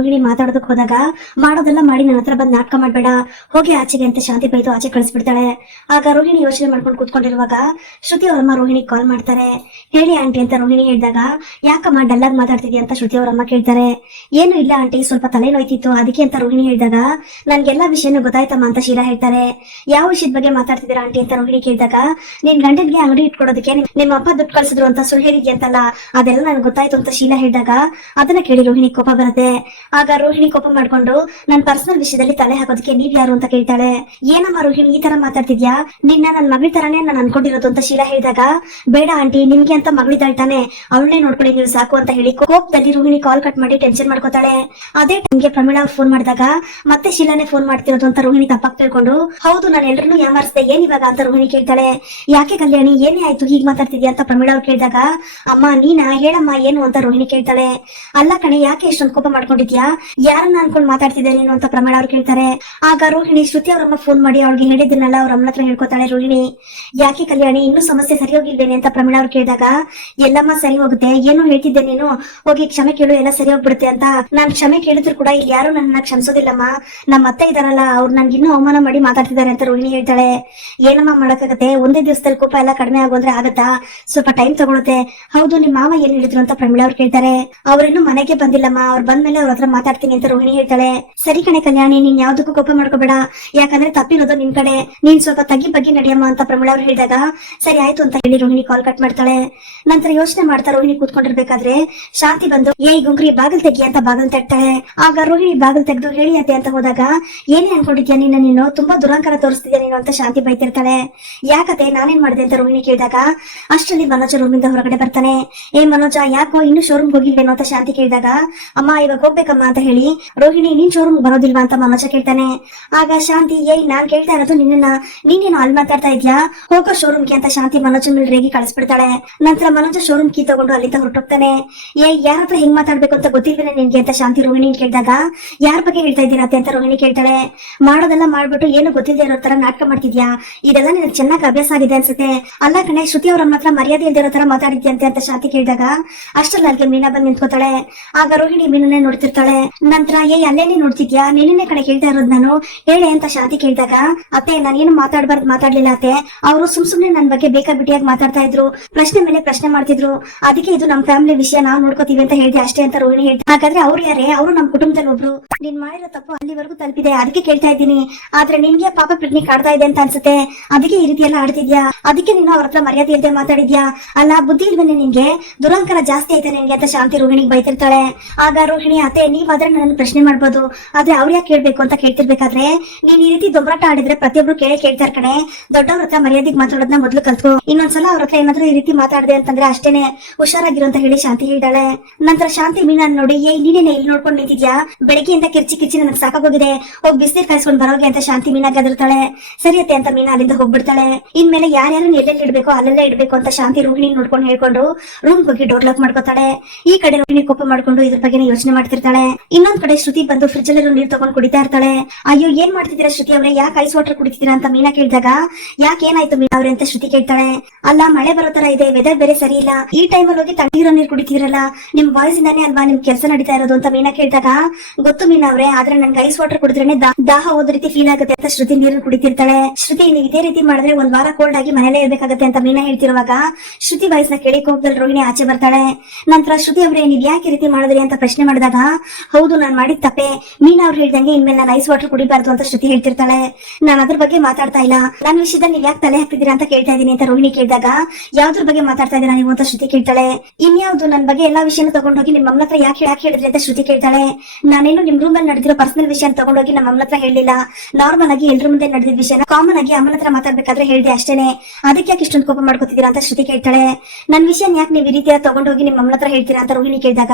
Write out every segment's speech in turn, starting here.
ರೋಹಿಣಿ ಮಾತಾಡೋದಕ್ ಹೋದಾಗ, ಮಾಡೋದೆಲ್ಲ ಮಾಡಿ ನನ್ನ ಹತ್ರ ಬಂದ್ ನಾಟಕ ಮಾಡ್ಬೇಡ, ಹೋಗಿ ಆಚೆಗೆ ಅಂತ ಶಾಂತಿ ಬೈದು ಆಚೆ ಕಳಿಸ್ಬಿಡ್ತಾಳೆ. ಆಗ ರೋಹಿಣಿ ಯೋಚನೆ ಮಾಡ್ಕೊಂಡು ಕೂತ್ಕೊಂಡಿರುವಾಗ, ಶ್ರುತಿ ಅವರಮ್ಮ ರೋಹಿಣಿ ಕಾಲ್ ಮಾಡ್ತಾರೆ. ಹೇಳಿ ಆಂಟಿ ಅಂತ ರೋಹಿಣಿ ಹೇಳಿದಾಗ, ಯಾಕಮ್ಮ ಡಲ್ಲಾಗಿ ಮಾತಾಡ್ತಿದ್ಯಾ ಅಂತ ಶ್ರುತಿ ಅವರಮ್ಮ ಕೇಳ್ತಾರೆ. ಏನು ಇಲ್ಲ ಆಂಟಿ ಸ್ವಲ್ಪ ತಲೆನೋಯ್ತಿತ್ತು, ಅದಕ್ಕೆ ಅಂತ ರೋಹಿಣಿ ಹೇಳಿದಾಗ, ನನ್ಗೆಲ್ಲಾ ವಿಷಯನೂ ಗೊತ್ತಾಯ್ತಮ್ಮ ಅಂತ ಶೀಲಾ ಹೇಳ್ತಾರೆ. ಯಾವ ವಿಷಯದ ಬಗ್ಗೆ ಮಾತಾಡ್ತಿದ್ದೀರಾ ಆಂಟಿ ಅಂತ ರೋಹಿಣಿ ಕೇಳಿದಾಗ, ನಿನ್ ಗಂಡನ್ಗೆ ಅಂಗಡಿ ಇಟ್ಕೊಡೋದಕ್ಕೆ ನಿಮ್- ನಿಮ್ಮ ಅಪ್ಪ ದುಡ್ಡು ಕಳ್ಸಿದ್ರು ಅಂತ ಸುಳ್ಳು ಹೇಳಿದ್ಯಂತಲ್ಲ ಅದೆಲ್ಲ ನನ್ಗೆ ಗೊತ್ತಾಯ್ತು ಅಂತ ಶೀಲಾ ಹೇಳಿದಾಗ, ಅದನ್ನ ಕೇಳಿ ರೋಹಿಣಿ ಕೋಪ ಬರುತ್ತೆ. ಆಗ ರೋಹಿಣಿ ಕೋಪ ಮಾಡ್ಕೊಂಡು, ನನ್ ಪರ್ಸನಲ್ ವಿಷಯದಲ್ಲಿ ತಲೆ ಹಾಕೋದಕ್ಕೆ ನೀವ್ ಯಾರು ಅಂತ ಕೇಳ್ತಾಳೆ. ಏನಮ್ಮ ರೋಹಿಣಿ, ಈ ತರ ಮಾತಾಡ್ತಿದ್ಯಾ? ನಿನ್ನ ನನ್ನ ಮಗಳ ತರಾನೇ ನಾನು ಅನ್ಕೊಂಡಿರೋದು ಅಂತ ಶೀಲಾ ಹೇಳಿದಾಗ, ಬೇಡ ಆಂಟಿ ನಿಮ್ಗೆ ಅಂತ ಮಗಳು ತಾಳ್ತಾನೆ ಅವಳನ್ನೇ ನೋಡ್ಕೊಳ್ಳಿ, ನೀವು ಸಾಕು ಅಂತ ಹೇಳಿ ಕೋಪದಲ್ಲಿ ರೋಹಿಣಿ ಕಾಲ್ ಕಟ್ ಮಾಡಿ ಟೆನ್ಷನ್ ಮಾಡ್ಕೋತಾಳೆ. ಅದೇ ಟೈಮ್ಗೆ ಪ್ರಮೀಳಾ ಫೋನ್ ಮಾಡಿದಾಗ, ಮತ್ತೆ ಶೀಲಾನೇ ಫೋನ್ ಮಾಡ್ತಿರೋದು ಅಂತ ರೋಹಿಣಿ ತಪ್ಪಾಗಿ ತಿಳ್ಕೊಂಡು, ಹೌದು, ನಾನು ಎಲ್ರನ್ನೂ ಯಾಮಾರಿಸ್ದೆ, ಏನ್ ಇವಾಗ ಅಂತ ರೋಹಿಣಿ ಕೇಳ್ತಾಳೆ. ಯಾಕೆ ಕಲ್ಯಾಣಿ, ಏನೇ ಆಯ್ತು, ಹೀಗ್ ಮಾತಾಡ್ತಿದ್ಯಾ? ಅಂತ ಪ್ರಮೀಳಾ ಅವ್ರು ಕೇಳಿದಾಗ, ಅಮ್ಮ, ನೀನಾ? ಹೇಳಮ್ಮ, ಏನು? ಅಂತ ರೋಹಿಣಿ ಕೇಳ್ತಾಳೆ. ಅಲ್ಲ ಕಣೆ, ಯಾಕೆ ಇಷ್ಟೊಂದು ಕೋಪ ಮಾಡ್ಕೊಂಡಿದ್ಯಾ? ಯಾರನ್ನ ಅನ್ಕೊಂಡ್ ಮಾತಾಡ್ತಿದ್ದೆ ನೀನು ಅಂತ ಪ್ರಮಳ ಅವ್ರು ಕೇಳ್ತಾರೆ. ಆಗ ರೋಹಿಣಿ ಶ್ರುತಿ ಅವ್ರಮ್ಮ ಫೋನ್ ಮಾಡಿ ಅವ್ರಿಗೆ ಹೇಳಿದ್ರಲ್ಲ ಅವ್ರ ಅಮ್ಮನ ಹತ್ರ ಹೇಳ್ಕೊತಾಳೆ ರೋಹಿಣಿ. ಯಾಕೆ ಕಲ್ಯಾಣಿ, ಇನ್ನೂ ಸಮಸ್ಯೆ ಸರಿ ಹೋಗಿಲ್ವೇನೆ ಅಂತ ಪ್ರಮೀಳಾ ಅವ್ರು ಕೇಳಿದಾಗ, ಎಲ್ಲಮ್ಮ ಸರಿ ಹೋಗುತ್ತೆ. ಏನು ಹೇಳ್ತಿದ್ದೆ ನೀನು. ಹೋಗಿ ಕ್ಷಮೆ ಕೇಳು, ಎಲ್ಲ ಸರಿ ಹೋಗ್ಬಿಡುತ್ತೆ ಅಂತ. ನಾನ್ ಕ್ಷಮೆ ಕೇಳಿದ್ರು ಕೂಡ ಇಲ್ಲಿ ಯಾರು ನನ್ನ ಕ್ಷಮಿಸೋದಿಲ್ಲಮ್ಮ. ನಮ್ಮ ಅತ್ತೆ ಇದಾರಲ್ಲ, ಅವ್ರು ನನ್ಗೆ ಇನ್ನೂ ಅವಮಾನ ಮಾಡಿ ಮಾತಾಡ್ತಿದ್ದಾರೆ ಅಂತ ರೋಹಿಣಿ ಹೇಳ್ತಾಳೆ. ಏನಮ್ಮ ಮಾಡಕ್ಕಾಗತ್ತೆ? ಒಂದೇ ದಿವಸದಲ್ಲಿ ಕೋಪ ಎಲ್ಲ ಕಡಿಮೆ ಆಗೋದ್ರೆ ಆಗತ್ತಾ? ಸ್ವಲ್ಪ ಟೈಮ್ ತಗೊಳುತ್ತೆ. ಹೌದು, ನಿಮ್ ಮಾವ ಏನ್ ಹೇಳಿದ್ರು? ಅಂತ ಪ್ರಮೀಳಾ ಅವ್ರು ಕೇಳ್ತಾರೆ. ಅವ್ರಿನ್ನೂ ಮನೆಗೆ ಬಂದಿಲ್ಲಮ್ಮ. ಅವ್ರು ಬಂದ್ಮೇಲೆ ಅವ್ರ ಹತ್ರ ಮಾತಾಡ್ತೀನಿ ಅಂತ ರೋಹಿಣಿ ಹೇಳ್ತಾಳೆ. ಸರಿ ಕಣೆ ಕಲ್ಯಾಣಿ ನೀನ್ ಯಾವ್ದಕ್ಕೂ ಕೋಪ ಮಾಡ್ಕೋಬೇಡ. ಯಾಕಂದ್ರೆ ತಪ್ಪಿರೋದು ನಿನ್ ಕಡೆ. ನೀನ್ ಸ್ವಲ್ಪ ತಗ್ಗಿ ಬಗ್ಗೆ ನಡೆಯಮ್ಮ ಅಂತ ಪ್ರಮೀಳಾ ಅವ್ರು ಹೇಳಿದಾಗ, ಸರಿ ಆಯ್ತು ಅಂತ ಹೇಳಿ ರೋಹಿಣಿ ಕಾಲ್ ಕಟ್ ಮಾಡ್ತಾಳೆ. ನಂತರ ಯೋಚನೆ ಮಾಡ್ತಾ ರೋಹಿಣಿ ಕೂತ್ಕೊಂಡಿರ್ಬೇಕಾದ್ರೆ, ಶಾಂತಿ ಬಂದು ಏ ಗುಂಗ್ರಿ, ಬಾಗಿಲ್ ತೆಗಿ ಅಂತ ಬಾಗಿಲ್ ತೆಗ್ತಾಳೆ. ಆಗ ರೋಹಿಣಿ ಬಾಗಿಲ್ ತೆಗೆದು, ಹೇಳಿ ಅದೇ ಅಂತ ಹೋದಾಗ, ಏನೇ ಅನ್ಕೊಂಡಿದ್ಯಾ ನಿನ್ನ ನೀನು ತುಂಬಾ ದುರಂಕಾರ ತೋರಿಸ್ತಿದ್ಯಾ ನೀನು ಅಂತ ಶಾಂತಿ ಬೈತಿರ್ತಾಳೆ. ಯಾಕತೆ ನಾನೇನ್ ಮಾಡಿದೆ ಅಂತ ರೋಹಿಣಿ ಕೇಳಿದಾಗ, ಅಷ್ಟರಲ್ಲಿ ಮನೋಜ ರೂಮಿಂದ ಹೊರಗಡೆ ಬರ್ತಾನೆ. ಏ ಮನೋಜ, ಯಾಕೋ ಇನ್ನು ಶೋರೂಮ್ ಹೋಗಿಲ್ವೇನೋ? ಅಂತ ಶಾಂತಿ ಕೇಳಿದಾಗ, ಅಮ್ಮ, ಇವಾಗ ಹೋಗ್ಬೇಕಮ್ಮ. ಅಂತ ಹೇಳಿ, ರೋಹಿಣಿ, ನಿನ್ ಶೋರೂಮ್ ಬರೋದಿಲ್ವಾ? ಅಂತ ಮನೋಜ ಕೇಳ್ತಾನೆ. ಆಗ ಶಾಂತಿ, ಏಯ್, ನಾನ್ ಕೇಳ್ತಾ ಇರೋದು ನಿನ್ನ ನೀನೇನು ಅಲ್ಲಿ ಮಾತಾಡ್ತಾ ಇದ್ಯಾ? ಹೋಗೋ ಶೋರೂಮ್ಗೆ ಅಂತ ಶಾಂತಿ ಮನೋಜ ಮೇಲೆ ರೇಗಿ ಕಳಿಸ್ಬಿಡ್ತಾಳೆ. ನಂತರ ಮನೋಜ ಶೋರೂಮ್ ಕೀ ತಗೊಂಡು ಅಲ್ಲಿಂದ ಹೊರಟೋಗ್ತಾನೆ. ಏ ಯಾರ ಹತ್ರ ಹೆಂಗ್ ಮಾತಾಡ್ಬೇಕು ಅಂತ ಗೊತ್ತಿಲ್ವೇನೆ ನಿನ್ಗೆ? ಅಂತ ಶಾಂತಿ ರೋಹಿಣಿ ಕೇಳಿದಾಗ, ಯಾರ ಬಗ್ಗೆ ಹೇಳ್ತಾ ಇದ್ದೀರಾ? ಅಂತ ರೋಹಿಣಿ ಕೇಳ್ತಾಳೆ. ಮಾಡೋದೆಲ್ಲ ಮಾಡ್ಬಿಟ್ಟು ಏನು ಗೊತ್ತಿಲ್ಲದೆ ಇರೋ ತರ ನಾಟಕ ಮಾಡ್ತಿದ್ಯಾ? ಇದೆಲ್ಲ ನಿನಗೆ ಚೆನ್ನಾಗಿ ಅಭ್ಯಾಸ ಆಗಿದೆ ಅನ್ಸುತ್ತೆ. ಅಲ್ಲ ಕಣೆ, ಶ್ರುತಿ ಅವ್ರ ಮಾತ್ರ ಮರ್ಯಾದೆ ಇಲ್ದಿರೋ ತರ ಮಾತಾಡಿದ್ಯಂತೆ ಅಂತ ಶಾಂತಿ ಕೇಳಿದಾಗ, ಅಷ್ಟರಲ್ಲಿ ಅಲ್ಲಿಗೆ ಮೀನಾ ಬಂದು ನಿಂತ್ಕೋತಾಳೆ. ಆಗ ರೋಹಿಣಿ ಮೀನನ್ನೇ ನೋಡ್ತಿರ್ತಾಳೆ. ನಂತರ, ಏ ಅಲ್ಲೇನೆ ನೋಡ್ತಿದ್ಯಾ? ನೀನೇ ಕಡೆ ಕೇಳ್ತಾ ಇರೋದು ನಾನು. ಹೇಳೆ ಅಂತ ಶಾಂತಿ ಕೇಳಿದಾಗ, ಅತ್ತೆ, ನಾನೇನು ಮಾತಾಡ್ಬಾರ್ದು, ಮಾತಾಡ್ಲಿಲ್ಲ ಅತ್ತೆ. ಅವರು ಸುಮ್ ಸುಮ್ನೆ ನನ್ ಬಗ್ಗೆ ಬೇಕಾ ಬಿಟ್ಟಿಯಾಗಿ ಮಾತಾಡ್ತಾ ಇದ್ರು. ಪ್ರಶ್ನೆ ಮೇಲೆ ಪ್ರಶ್ನೆ ಮಾಡ್ತಿದ್ರು. ಅದಕ್ಕೆ ಇದು ನಮ್ ಫ್ಯಾಮಿಲಿ ವಿಷಯ, ನಾವು ನೋಡ್ಕೋತೀವಿ ಅಂತ ಹೇಳಿದೆ ಅಷ್ಟೇ ಅಂತ ರೋಹಿಣಿ ಹೇಳ್ತಾ ಹಾಗಾದ್ರೆ ಅವ್ರು ಯಾರೇ? ಅವರು ನಮ್ ಕುಟುಂಬದಲ್ಲಿ ಒಬ್ರು. ನೀನ್ ಮಾಡಿರೋ ತಪ್ಪು ಅಲ್ಲಿವರೆಗೂ ತಲುಪಿದೆ. ಅದಕ್ಕೆ ಕೇಳ್ತಾ ಇದ್ದೀನಿ. ಆದ್ರೆ ನಿನ್ಗೆ ಪಾಪ ಪ್ರಜ್ಞೆ ಕಾಡ್ತಾ ಇದೆ ಅಂತ ಅನ್ಸುತ್ತೆ. ಅದಕ್ಕೆ ಈ ರೀತಿ ಎಲ್ಲ ಆಡ್ತಿದ್ಯಾ? ಅದಕ್ಕೆ ನೀನು ಅವ್ರ ಹತ್ರ ಮರ್ಯಾದೆ ಇಲ್ಲದೆ ಮಾತಾಡಿದ್ಯಾ? ಅಲ್ಲ, ಬುದ್ಧಿ ಇಲ್ವೇನೆ ನಿನ್ಗೆ? ದುರಂಕಾರ ಜಾಸ್ತಿ ಐತೆ ನಿನ್ಗೆ? ಅಂತ ಶಾಂತಿ ರೋಹಿಣಿಗೆ ಬೈತಿರ್ತಾಳೆ. ಆಗ ರೋಹಿಣಿ, ಅತ್ತೆ ನೀವಾದ್ರೆ ನನ್ನ ಪ್ರಶ್ನೆ ಮಾಡ್ಬೋದು. ಆದ್ರೆ ಅವ್ರು ಯಾಕೆ ಕೇಳ್ಬೇಕು ಅಂತ ಕೇಳ್ತಿರ್ಬೇಕಾದ್ರೆ, ನೀನ್ ಈ ರೀತಿ ದೊಬ್ಬರಾಟ ಆಡಿದ್ರೆ ಪ್ರತಿಯೊಬ್ರು ಕೇಳಿ ಕೇಳ್ತಾರ ಕಡೆ ದೊಡ್ಡವ್ರ ಹತ್ರ ಮರ್ಯಾದೆಗೆ ಮಾತಾಡೋದನ್ನ ಮೊದ್ಲು ಕಲ್ತ್ಕೋ. ಇನ್ನೊಂದ್ಸಲ ಅವ್ರ ಹತ್ರ ಏನಾದ್ರೂ ಈ ರೀತಿ ಮಾತಾಡಿದೆ ಅಂತಂದ್ರೆ ಅಷ್ಟೇನೆ ಹುಷಾರಾಗಿರು ಅಂತ ಹೇಳಿ ಶಾಂತಿ ಹೇಳಿದಾಳೆ. ನಂತರ ಶಾಂತಿ ಮೀನಾ ನೋಡಿ ಏ ನೀನೇನೆ ಇಲ್ಲಿ ನೋಡ್ಕೊಂಡು ನಿಂತಿದ್ಯಾ? ಬೆಳಗ್ಗೆಯಿಂದ ಕಿರ್ಚಿ ಕಿರ್ಚಿ ನನಗೆ ಸಾಕಾಗೋಗಿದೆ. ಹೋಗಿ ಬಿಸಿನೀರ್ ಕಾಯಿಸ್ಕೊಂಡು ಬರೋಗೆ ಅಂತ ಶಾಂತಿ ಮೀನಾ ಗದರ್ತಾಳೆ. ಸರಿಯತ್ತೆ ಅಂತ ಮೀನಾ ಅಲ್ಲಿಂದ ಹೋಗ್ಬಿಡ್ತಾಳೆ. ಇನ್ಮೇಲೆ ಯಾರ್ಯಾರು ಎಲ್ಲೆಲ್ಲಿ ಇಡ್ಬೇಕು ಅಲ್ಲೆಲ್ಲ ಇಡ್ಬೇಕು ಅಂತ ಶಾಂತಿ ರೂಹಿಣಿ ನೋಡ್ಕೊಂಡು ಹೇಳ್ಕೊಂಡು ರೂಮ್ ಹೋಗಿ ಡೋರ್ ಲಾಕ್ ಮಾಡ್ಕೋತಾಳೆ. ಈ ಕಡೆ ರೋಹಿಣಿ ಕೋಪ ಮಾಡ್ಕೊಂಡು ಇದ್ರ ಬಗ್ಗೆ ಯೋಚನೆ ಮಾಡ್ತಿರ್ತಾಳೆ. ಇನ್ನೊಂದ್ ಕಡೆ ಶ್ರುತಿ ಬಂದು ಫ್ರಿಜ್ ಅಲ್ಲಿರೋ ನೀರ್ ತಗೊಂಡ್ ಕುಡಿತಾ ಇರ್ತಾಳೆ. ಅಯ್ಯೋ, ಏನ್ ಮಾಡ್ತಿದ್ದೀರಾ ಶ್ರುತಿ ಅವ್ರೆ? ಯಾಕೆ ಐಸ್ ವಾಟರ್ ಕುಡಿತಿದ್ದೀರಾ ಅಂತ ಮೀನಾ ಕೇಳಿದಾಗ, ಯಾಕೆ ಏನಾಯ್ತು ಮೀನಾ ಅವ್ರೆ? ಅಂತ ಶ್ರುತಿ ಕೇಳ್ತಾಳೆ. ಅಲ್ಲ, ಮಳೆ ಬರೋ ತರ ಇದೆ ವೆದರ್ ಬೇರೆ ಸರಿ ಇಲ್ಲ. ಈ ಟೈಮಲ್ಲಿ ಹೋಗಿ ತಣ್ಣೀರೋ ನೀರು ಕುಡಿತೀರಲ್ಲ? ನಿಮ್ ವಾಯ್ಸ್ ಇಂದಾನೇ ಅಲ್ವಾ ನಿಮ್ ಕೆಲಸ ನಡೀತಾ ಇರೋದು? ಅಂತ ಮೀನಾ ಕೇಳಿದಾಗ, ಗೊತ್ತು ಮೀನಾ ಅವ್ರೆ, ಆದ್ರೆ ನನ್ಗೆ ಐಸ್ ವಾಟರ್ ಕುಡಿದ್ರೇನೆ ದಾಹ ಹೋದ ರೀತಿ ಫೀಲ್ ಆಗುತ್ತೆ ಅಂತ ಶ್ರುತಿ ನೀರು ಕುಡಿತಿರ್ತಾಳೆ. ಶ್ರುತಿ, ನೀವು ಇದೇ ರೀತಿ ಮಾಡಿದ್ರೆ ಒಂದ್ ವಾರ ಕೋಲ್ಡ್ ಆಗಿ ಮನೇಲೇ ಇರ್ಬೇಕಾಗತ್ತೆ ಅಂತ ಮೀನಾ ಹೇಳ್ತಿರುವಾಗ, ಶ್ರುತಿ ವಾಯ್ಸ್ನ ಕೇಳಿ ಕೋಪದಲ್ಲಿ ರೋಹಿಣಿ ಆಚೆ ಬರ್ತಾಳೆ. ನಂತರ ಶ್ರುತಿ ಅವ್ರೆ, ನೀವ್ ಯಾಕೆ ರೀತಿ ಮಾಡಿದ್ರಿ? ಅಂತ ಪ್ರಶ್ನೆ ಮಾಡಿದಾಗ ಹೌದು, ನಾನ್ ಮಾಡಿದ ತಪ್ಪೆ. ಮೀನಾ ಅವ್ರು ಹೇಳ್ದಂಗೆ ಇನ್ಮೇಲೆ ನಾನು ಐಸ್ ವಾಟರ್ ಕುಡಿಬಾರ್ದು ಅಂತ ಶ್ರುತಿ ಹೇಳ್ತಿರ್ತಾಳೆ. ನಾನು ಅದ್ರ ಬಗ್ಗೆ ಮಾತಾಡ್ತಾ ಇಲ್ಲ. ನನ್ನ ವಿಷಯದಲ್ಲಿ ನೀವ್ ಯಾಕೆ ತಲೆ ಹಾಕ್ತಿದ್ದೀರಾ ಅಂತ ಕೇಳ್ತಾ ಇದೀನಿ ಅಂತ ರೋಹಿಣಿ ಕೇಳಿದಾಗ, ಯಾವ್ದ್ರ ಬಗ್ಗೆ ಮಾತಾಡ್ತಾ ಇದೀರಾ ನೀವು ಅಂತ ಶ್ರುತಿ ಕೇಳ್ತಾಳೆ. ಇನ್ಯಾವ್ದು ನನ್ನ ಬಗ್ಗೆ ಎಲ್ಲಾ ವಿಷಯನ ತಗೊಂಡೋಗಿ ನಿಮ್ಮ ಅಮ್ಮನ ಹತ್ರ ಯಾಕೆ ಯಾಕೆ ಹೇಳಿದ್ರಿ ಅಂತ ಶ್ರುತಿ ಕೇಳ್ತಾಳೆ. ನಾನೇನು ನಿಮ್ ರೂಮ್ ಅಲ್ಲಿ ನಡೆದಿರೋ ಪರ್ಸನಲ್ ವಿಷಯ ತಗೊಂಡೋಗಿ ನಮ್ಮ ಅಮ್ಮನ ಹತ್ರ ಹೇಳಿಲ್ಲ ನಾರ್ಮಲ್ ಆಗಿ ಎಲ್ರ ಮುಂದೆ ನಡೆದಿದ್ದ ವಿಷಯನ ಕಾಮನ್ ಆಗಿ ಅಮ್ಮನ ಹತ್ರ ಮಾತಾಡ್ಬೇಕಾದ್ರೆ ಹೇಳಿದೆ ಅಷ್ಟೇನೆ. ಅದಕ್ಕೆ ಯಾಕೆ ಇಷ್ಟೊಂದು ಕೋಪ ಮಾಡ್ಕೋತಿದ್ದೀರಾ ಅಂತ ಶ್ರುತಿ ಕೇಳ್ತಾಳೆ. ನನ್ ವಿಷಯ ಯಾಕೆ ನೀವು ಈ ರೀತಿಯ ತಗೊಂಡೋಗಿ ನಿಮ್ಮ ಅಮ್ಮನ ಹತ್ರ ಹೇಳ್ತೀರಾ ಅಂತ ರೋಹಿಣಿ ಕೇಳಿದಾಗ,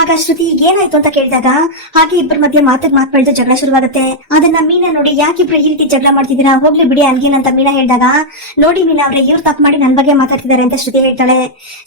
ಆಗ ಶ್ರುತಿ ಏನಾಯ್ತು ಅಂತ ಕೇಳಿದಾಗ ಹಾಗೆ ಇಬ್ಬರ ಮಧ್ಯೆ ಮಾತಿಗೆ ಮಾತು ಬೆಳೆದು ಜಗಳ ಶುರುವಾಗುತ್ತೆ. ಅದನ್ನ ಮೀನಾ ನೋಡಿ ಯಾಕೆ ಈ ರೀತಿ ಜಗಳ ಮಾಡ್ತಿದ್ದೀರಾ? ಹೋಗ್ಲಿ ಬಿಡಿ ಅಲ್ಗೇನ್ ಅಂತ ಮೀನಾ ಹೇಳಿದಾಗ, ನೋಡಿ ಮೀನಾ ಅವ್ರೆ, ಇವ್ರು ತಪ್ಪು ಮಾಡಿ ನನ್ ಬಗ್ಗೆ ಮಾತಾಡ್ತಿದ್ದಾರೆ ಅಂತ ಶ್ರುತಿ ಹೇಳ್ತಾಳೆ.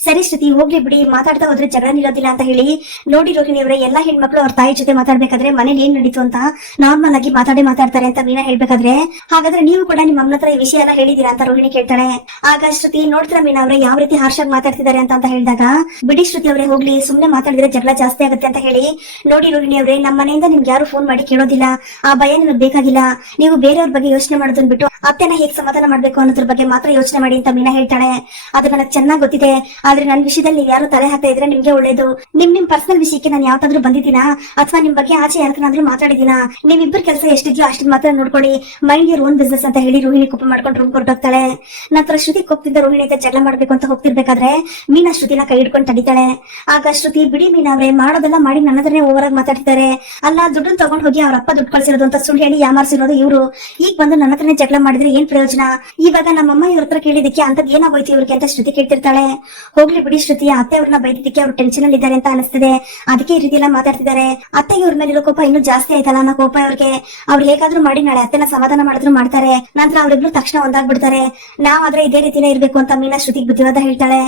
ಸರಿ ಶ್ರುತಿ, ಹೋಗ್ಲಿ ಬಿಡಿ, ಮಾತಾಡ್ತಾ ಹೋದ್ರೆ ಜಗಳ ನಿಲ್ಲೋದಿಲ್ಲ ಅಂತ ಹೇಳಿ, ನೋಡಿ ರೋಹಿಣಿ ಅವರೇ, ಎಲ್ಲಾ ಹೆಣ್ಮಕ್ಳು ಅವ್ರ ತಾಯಿ ಜೊತೆ ಮಾತಾಡ್ಬೇಕಾದ್ರೆ ಮನೇಲಿ ಏನ್ ನಡೀತು ಅಂತ ನಾರ್ಮಲ್ ಆಗಿ ಮಾತಾಡಿ ಮಾತಾಡ್ತಾರೆ ಅಂತ ಮೀನಾ ಹೇಳ್ಬೇಕಾದ್ರೆ, ಹಾಗಾದ್ರೆ ನೀವು ಕೂಡ ನಿಮ್ಮ ಅಮ್ಮನ ಹತ್ರ ಈ ವಿಷಯ ಎಲ್ಲ ಹೇಳಿದೀರಾ ಅಂತ ರೋಹಿಣಿ ಕೇಳ್ತಾಳೆ. ಆಗ ಶ್ರುತಿ, ನೋಡ್ತಾರೆ ಮೀನಾ ಅವ್ರೆ, ಯಾವ ರೀತಿ ಹಾರ್ಷಾಗಿ ಮಾತಾಡ್ತಿದ್ದಾರೆ ಅಂತ ಅಂತ ಹೇಳಿದಾಗ, ಬಿಡಿ ಶ್ರುತಿ ಅವರೇ, ಹೋಗ್ಲಿ, ಸುಮ್ನೆ ಮಾತಾಡಿದ್ರೆ ಜಗಳ ಜಾಸ್ತಿ ಆಗುತ್ತೆ ಅಂತ ಹೇಳಿ ನೋಡಿ ರೋಹಿಣಿ ಅವರೇ ನಮ್ಮ ಮನೆಯಿಂದ ನಿಮ್ಗೆ ಯಾರು ಫೋನ್ ಮಾಡಿ ಕೇಳೋದಿಲ್ಲ. ಆ ಭಯ ನಿಮಗೆ ಬೇಕಾಗಿಲ್ಲ. ನೀವು ಬೇರೆಯವ್ರ ಬಗ್ಗೆ ಯೋಚನೆ ಮಾಡೋದನ್ ಬಿಟ್ಟು ಅತ್ತೆನ ಹೇಗೆ ಸಮಾಧಾನ ಮಾಡ್ಬೇಕು ಅನ್ನೋದ್ರ ಬಗ್ಗೆ ಮಾತ್ರ ಯೋಚನೆ ಮಾಡಿ ಅಂತ ಮೀನಾ ಹೇಳ್ತಾಳೆ. ಅದು ನನಗೆ ಚೆನ್ನಾಗಿ ಗೊತ್ತಿದೆ. ಆದ್ರೆ ನನ್ನ ವಿಷಯದಲ್ಲಿ ಯಾರು ತಲೆ ಹಾಕ್ತಾ ಇದ್ರೆ ನಿಮ್ಗೆ ಒಳ್ಳೇದು. ನಿಮ್ ನಿಮ್ ಪರ್ಸನಲ್ ವಿಷಯಕ್ಕೆ ನಾನು ಯಾವ್ದಾದ್ರು ಬಂದಿದ್ದೀನಾ? ಅಥವಾ ನಿಮ್ ಬಗ್ಗೆ ಆಚೆ ಯಾರನ್ನಾದ್ರೂ ಮಾತಾಡಿದೀನಾ ನಿಮ್ಮಿಬ್ಬರ ಕೆಲಸ ಎಷ್ಟಿದ್ಯೋ ಅಷ್ಟು ಮಾತ್ರ ನೋಡ್ಕೊಳ್ಳಿ. ಮೈಂಡ್ ಯರ್ ಓನ್ ಬಿಸ್ನೆಸ್ ಅಂತ ಹೇಳಿ ರೋಹಿಣಿ ಕೋಪ ಮಾಡ್ಕೊಂಡು ರೂಮ್ ಕೊಟ್ಟೋಗ್ತಾಳೆ ನಂತರ ಶ್ರುತಿ ಕೋಪದಿಂದ ರೋಹಿಣಿ ಅಂತ ಜಗಳ ಮಾಡ್ಬೇಕು ಅಂತ ಹೋಗ್ತಿರ್ಬೇಕಾದ್ರೆ ಮೀನಾ ಶ್ರುತಿನ ಕೈ ಹಿಡ್ಕೊಂಡು ತಡಿತಾಳೆ. ಆಗ ಶ್ರುತಿ, ಬಿಡಿ ಮೀನಾ ಅವ್ರೆ, ಮಾಡೋದೆಲ್ಲ ಮಾಡಿ ನನ್ನ ಹತ್ರನೇ ಓವರ್ ಆಗಿ ಮಾತಾಡ್ತಿದ್ದಾರೆ ಅಲ್ಲ, ದುಡ್ಡನ್ನ ತಗೊಂಡ್ ಹೋಗಿ ಅವ್ರ ಅಪ್ಪ ದುಡ್ಡು ಕಳ್ಸಿರೋದು ಅಂತ ಸುಳ್ಳು ಹೇಳಿ ಯಾಮಾರಿಸಿರೋದು ಇವರು. ಈಗ ಬಂದು ನನ್ನ ಹತ್ರನೇ ಜಗಳ ಮಾಡಿದ್ರೆ ಏನ್ ಪ್ರಯೋಜನ? ಇವಾಗ ನಮ್ಮಮ್ಮ ಇವ್ರ ಹತ್ರ ಕೇಳಿದಕ್ಕೆ ಅಂತದ್ ಏನಾಗೋಯ್ತು ಇವ್ರಿಗೆ ಅಂತ ಶ್ರುತಿ ಕೇಳ್ತಿರ್ತಾಳೆ. ಹೋಗ್ಲಿ ಬಿಡಿ ಶ್ರುತಿ ಅತ್ತೆ ಅವ್ರನ್ನ ಬೈದಿದ್ದಕ್ಕೆ ಅವ್ರು ಟೆನ್ಷನ್ ಅಲ್ಲಿ ಇದ್ದಾರೆ ಅಂತ ಅನಿಸ್ತಿದೆ. ಅದಕ್ಕೆ ಈ ರೀತಿ ಎಲ್ಲ ಮಾತಾಡ್ತಿದ್ದಾರೆ. ಅತ್ತೆ ಇವ್ರ ಮೇಲಿರೋ ಕೋಪ ಇನ್ನೂ ಜಾಸ್ತಿ ಆಯ್ತಲ್ಲ ಅನ್ನೋ ಕೋಪ ಅವ್ರಿಗೆ ಅವ್ರು ಹೇಗಾದ್ರೂ ಮಾಡಿ ನಾಳೆ ಅತ್ತೆನ ಸಮಾಧಾನ ಮಾಡಿದ್ರು ಮಾಡ್ತಾರೆ. ನಂತರ ಅವ್ರಿಬ್ರು ತಕ್ಷಣ ಒಂದಾಗ್ಬಿಡ್ತಾರೆ. ನಾವಾದ್ರೆ ಇದೇ ರೀತಿನೇ ಇರ್ಬೇಕು ಅಂತ ಮೀನಾ ಶ್ರುತಿಗೆ ಬುದ್ಧಿವಾದ ಹೇಳ್ತಾಳೆ.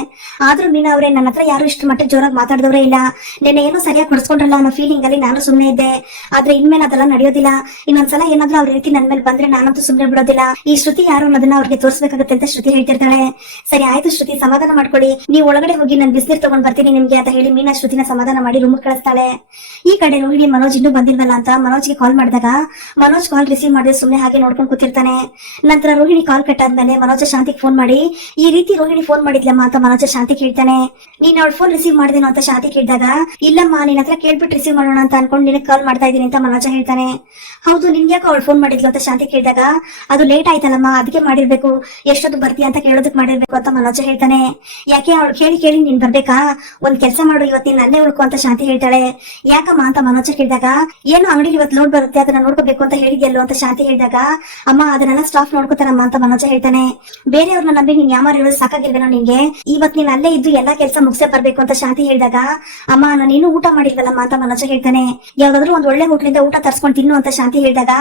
ಆದ್ರೂ ಮೀನಾ ಅವ್ರೆ, ನನ್ನ ಹತ್ರ ಯಾರು ಇಷ್ಟು ಮಟ್ಟ ಜೋರಾಗಿ ಮಾತಾಡಿದವರೇ ಇಲ್ಲ. ನೆನ್ನೆ ಏನೋ ಸರಿಯಾಗಿ ಹೊಡ್ಸ್ಕೊಂಡ್ರಲ್ಲ ಅನ್ನೋ ಫೀಲಿಂಗ್ ಅಲ್ಲಿ ನಾನು ಸುಮ್ಮನೆ ಇದ್ದೆ. ಆದ್ರೆ ಇನ್ಮೇಲೆ ಅದೆಲ್ಲ ನಡೆಯೋದಿಲ್ಲ. ಇನ್ನೊಂದ್ಸಲ ಏನಾದ್ರೂ ಅವ್ರ ರೀತಿ ನನ್ ಮೇಲೆ ಬಂದ್ರೆ ನಾನಂತೂ ಸುಮ್ಮನೆ ಬಿಡೋದಿಲ್ಲ. ಈ ಶ್ರುತಿ ಯಾರು ಅನ್ನೋದನ್ನ ಅವ್ರಿಗೆ ತೋರಿಸಬೇಕಾಗುತ್ತೆ ಅಂತ ಶ್ರುತಿ ಹೇಳ್ತಿರ್ತಾಳೆ. ಸರಿ, ಆಯ್ತು ಶ್ರುತಿ, ಸಮಾಧಾನ ಮಾಡ್ಕೊಳ್ಳಿ. ನೀವು ಒಳಗಡೆ ಹೋಗಿ ನಾನು ಬಿಸಿನೀರ್ ತಗೊಂಡ್ ಬರ್ತೀನಿ ನಿಮ್ಗೆ ಅಂತ ಹೇಳಿ ಮೀನಾ ಶ್ರುತಿನ ಸಮಾಧಾನ ಮಾಡಿ ರೂಮ್ ಕಳಿಸ್ತಾಳೆ. ಈ ಕಡೆ ರೋಹಿಣಿ ಮನೋಜ್ ಇನ್ನೂ ಬಂದಿಲ್ವಲ್ಲ ಅಂತ ಮನೋಜ್ಗೆ ಕಾಲ್ ಮಾಡಿದಾಗ ಮನೋಜ್ ಕಾಲ್ ರಿಸೀವ್ ಮಾಡಿದ್ರೆ ಸುಮ್ಮನೆ ಹಾಗೆ ನೋಡ್ಕೊಂಡು ಕೂತಿರ್ತಾನೆ. ನಂತರ ರೋಹಿಣಿ ಕಾಲ್ ಕಟ್ಟಾದ್ಮೇಲೆ ಮನೋಜ ಶಾಂತಿಗೆ ಫೋನ್ ಮಾಡಿ, ಈ ರೀತಿ ರೋಹಿಣಿ ಫೋನ್ ಮಾಡಿದ್ಲಮ್ಮ? ಅಂತ ಮನೋಜ ಶಾಂತಿ ಕೇಳ್ತಾನೆ. ನೀನ್ ಅವ್ಳ ಫೋನ್ ರಿಸೀವ್ ಮಾಡಿದೇನೋ? ಅಂತ ಶಾಂತಿ ಕೇಳಿದಾಗ, ಇಲ್ಲಮ್ಮ, ನಿನ್ ಹತ್ರ ಕೇಳ್ಬಿಟ್ಟು ರಿಸೀವ್ ಮಾಡೋಣ ಅಂತ ಅನ್ಕೊಂಡು ನಿನಗೆ ಕಾಲ್ ಮಾಡ್ತಾ ಇದ್ದೀನಿ ಅಂತ ಮನೋಜ ಹೇಳ್ತಾನೆ. ಹೌದು, ನಿನ್ಗೆ ಯಾಕೆ ಅವಳು ಫೋನ್ ಮಾಡಿದ್ಲು ಅಂತ ಶಾಂತಿ ಕೇಳಿದಾಗ? ಅದು ಲೇಟ್ ಆಯ್ತಲ್ಲಮ್ಮ, ಅದಕ್ಕೆ ಮಾಡಿರ್ಬೇಕು. ಎಷ್ಟೊತ್ತು ಬರ್ತೀಯ ಅಂತ ಕೇಳೋದಕ್ಕೆ ಮಾಡಿರ್ಬೇಕು ಅಂತ ಮನೋಜ ಹೇಳ್ತಾನೆ. ಯಾಕೆ ಅವಳು ಕೇಳಿ ಕೇಳಿ ನೀನ್ ಬರ್ಬೇಕಾ? ಒಂದ್ ಕೆಲಸ ಮಾಡು ಇವತ್ತು ನೀನ್ ಉಳ್ಕೊ ಅಂತ ಶಾಂತಿ ಹೇಳ್ತಾಳೆ. ಯಾಕಮ್ಮ ಅಂತ ಮನೋಜ ಕೇಳಿದಾಗ, ಏನು ಅಂಗಡಿಲಿ ಇವತ್ತು ಲೋಡ್ ಬರುತ್ತೆ, ಅದನ್ನ ನೋಡ್ಕೋಬೇಕು ಅಂತ ಹೇಳಿದ್ಯಲ್ಲೋ? ಅಂತ ಶಾಂತಿ ಹೇಳಿದಾಗ, ಅಮ್ಮ, ಅದನ್ನೆಲ್ಲ ಸ್ಟಾಫ್ ನೋಡ್ಕೋತಾರಮ್ಮ ಅಂತ ಮನೋಜ ಹೇಳ್ತಾನೆ. ಬೇರೆಯವ್ರನ್ನ ನಂಬಿ ನೀನ್ ಯಾವ ಹೇಳೋದು ಸಾಕಾಗಿಲ್ವೇನೋ ನಿನ್ಗೆ? ಇವತ್ ನೀನ್ ಅಲ್ಲೇ ಇದ್ದು ಎಲ್ಲಾ ಕೆಲಸ ಮುಗಿಸೇ ಬರ್ಬೇಕು, ಅಂತ ಶಾಂತಿ ಹೇಳಿದಾಗ, ಅಮ್ಮ, ನಾನು ಇನ್ನೂ ಊಟ ಮಾಡಿಲ್ವಲ್ಲಮ್ಮ, ಅಂತ ಮನೋಜ ಹೇಳ್ತಾನೆ, ಯಾವ್ದಾದ್ರು ಒಂದ್ ಒಳ್ಳೆ ಹೋಟ್ಲಿಂದ ಊಟ ತರ್ಸ್ಕೊಂಡು ತಿನ್ನು ಅಂತ ಶಾಂತಿ ಹೇಳಿದಾಗ,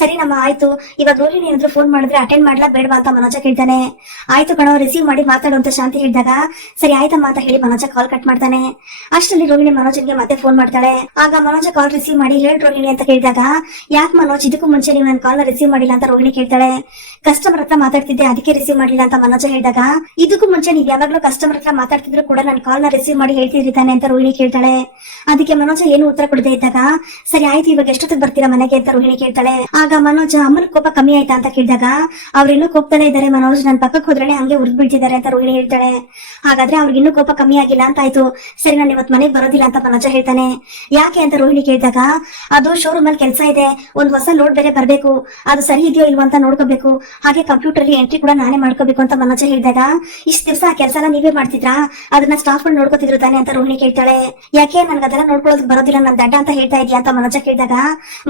ಸರಿ ನಮ್ಮ ಆಯ್ತು, ಇವಾಗ ರೋಹಿಣಿ ಏನಾದ್ರು ಫೋನ್ ಮಾಡಿದ್ರೆ ಅಟೆಂಡ್ ಮಾಡ್ಲಾ ಬೇಡವಾ ಅಂತ ಮನೋಜ ಕೇಳ್ತಾನೆ. ಆಯ್ತು ಕಣೋ ರಿಸೀವ್ ಮಾಡಿ ಮಾತಾಡು ಅಂತ ಶಾಂತಿ ಹೇಳಿದಾಗ, ಸರಿ ಆಯ್ತಮ್ಮ ಅಂತ ಹೇಳಿ ಮನೋಜ ಕಾಲ್ ಕಟ್ ಮಾಡ್ತಾನೆ. ಅಷ್ಟರಲ್ಲಿ ರೋಹಿಣಿ ಮನೋಜನ್ಗೆ ಮತ್ತೆ ಫೋನ್ ಮಾಡ್ತಾಳೆ. ಆಗ ಮನೋಜ ಕಾಲ್ ರಿಸೀವ್ ಮಾಡಿ ಹೇಳ್ ರೋಹಿಣಿ ಅಂತ ಕೇಳಿದಾಗ, ಯಾಕೆ ಮನೋಜ್ ಇದಕ್ಕೂ ಮುಂಚೆ ನೀವು ನನ್ನ ಕಾಲ್ ರಿಸೀವ್ ಮಾಡಿಲ್ಲ ಅಂತ ರೋಹಿಣಿ ಕೇಳ್ತಾಳೆ. ಕಸ್ಟಮರ್ ಹತ್ರ ಮಾತಾಡ್ತಿದ್ದೆ, ಅದಕ್ಕೆ ರಿಸೀವ್ ಮಾಡಿಲ್ಲ ಅಂತ ಮನೋಜ ಹೇಳಿದಾಗ, ಇದಕ್ಕೂ ಮುಂಚೆ ನೀವು ಯಾವಾಗ್ಲೂ ಕಸ್ಟಮರ್ ಹತ್ರ ಮಾತಾಡ್ತಿದ್ರು ಕೂಡ ನನ್ನ ಕಾಲ್ನ ರಿಸೀವ್ ಮಾಡಿ ಹೇಳ್ತಿದ್ರಿ ತಾನೆ ಅಂತ ರೋಹಿಣಿ ಕೇಳ್ತಾಳೆ. ಅದಕ್ಕೆ ಮನೋಜ ಏನು ಉತ್ತರ ಕೊಡದೆ ಇದ್ದಾಗ, ಸರಿ ಆಯ್ತು, ಇವಾಗ ಎಷ್ಟೊತ್ತಿಗೆ ಬರ್ತೀರಾ ಮನೆಗೆ? ಅಂತ ರೋಹಿಣಿ ಕೇಳ್ತಾಳೆ. ಆಗ ಮನೋಜ, ಅಮ್ಮನ ಕೋಪ ಕಮ್ಮಿ ಆಯ್ತಾ? ಅಂತ ಕೇಳಿದಾಗ ಅವ್ರಿನ್ನೂ ಕೋಪ್ತಾನೆ ಇದ್ದಾರೆ ಮನೋಜ್ ನನ್ನ ಪಕ್ಕಕ್ಕೆ ಹೋದ್ರೆ ಹಂಗೆ ಉರ್ದ್ ಬಿಡ್ತಿದ್ದಾರೆ ಅಂತ ರೋಹಿಣಿ ಹೇಳ್ತಾಳೆ. ಹಾಗಾದ್ರೆ ಅವ್ರಿಗೆ ಇನ್ನೂ ಕೋಪ ಕಮ್ಮಿ ಆಗಿಲ್ಲ ಅಂತ ಆಯ್ತು. ಸರಿ, ನಾನು ಇವತ್ತು ಮನೆಗೆ ಬರೋದಿಲ್ಲ ಅಂತ ಮನೋಜ ಹೇಳ್ತಾನೆ. ಯಾಕೆ ಅಂತ ರೋಹಿಣಿ ಕೇಳಿದಾಗ, ಅದು ಶೋರೂಮ್ ಅಲ್ಲಿ ಕೆಲಸ ಇದೆ, ಒಂದ್ ಹೊಸ ಲೋಡ್ ಬೇರೆ ಬರಬೇಕು. ಅದು ಸರಿ ಇದೆಯೋ ಇಲ್ವೋ ಅಂತ ನೋಡ್ಕೋಬೇಕು. ಹಾಗೆ ಕಂಪ್ಯೂಟರ್ ಅಲ್ಲಿ ಎಂಟ್ರಿ ಕೂಡ ನಾನೇ ಮಾಡ್ಕೋಬೇಕು ಅಂತ ಮನೋಜ ಹೇಳಿದಾಗ, ಇಷ್ಟ ದಿವಸ ಆ ಕೆಲಸ ನೀವೇ ಮಾಡ್ತಿದ್ರಾ? ಅದನ್ನ ಸ್ಟಾಫ್ ನೋಡ್ಕೋತಿದ್ರು ತಾನೆ ಅಂತ ರೋಹಿಣಿ ಕೇಳ್ತಾಳೆ. ಯಾಕೆ? ನನ್ಗೆ ಅದೆಲ್ಲ ನೋಡ್ಕೊಳ್ಳೋದಕ್ಕೆ ಬರೋದಿಲ್ಲ, ನನ್ ದಡ್ಡ ಅಂತ ಹೇಳ್ತಾ ಇದೀಯ ಅಂತ ಮನೋಜ ಕೇಳಿದಾಗ,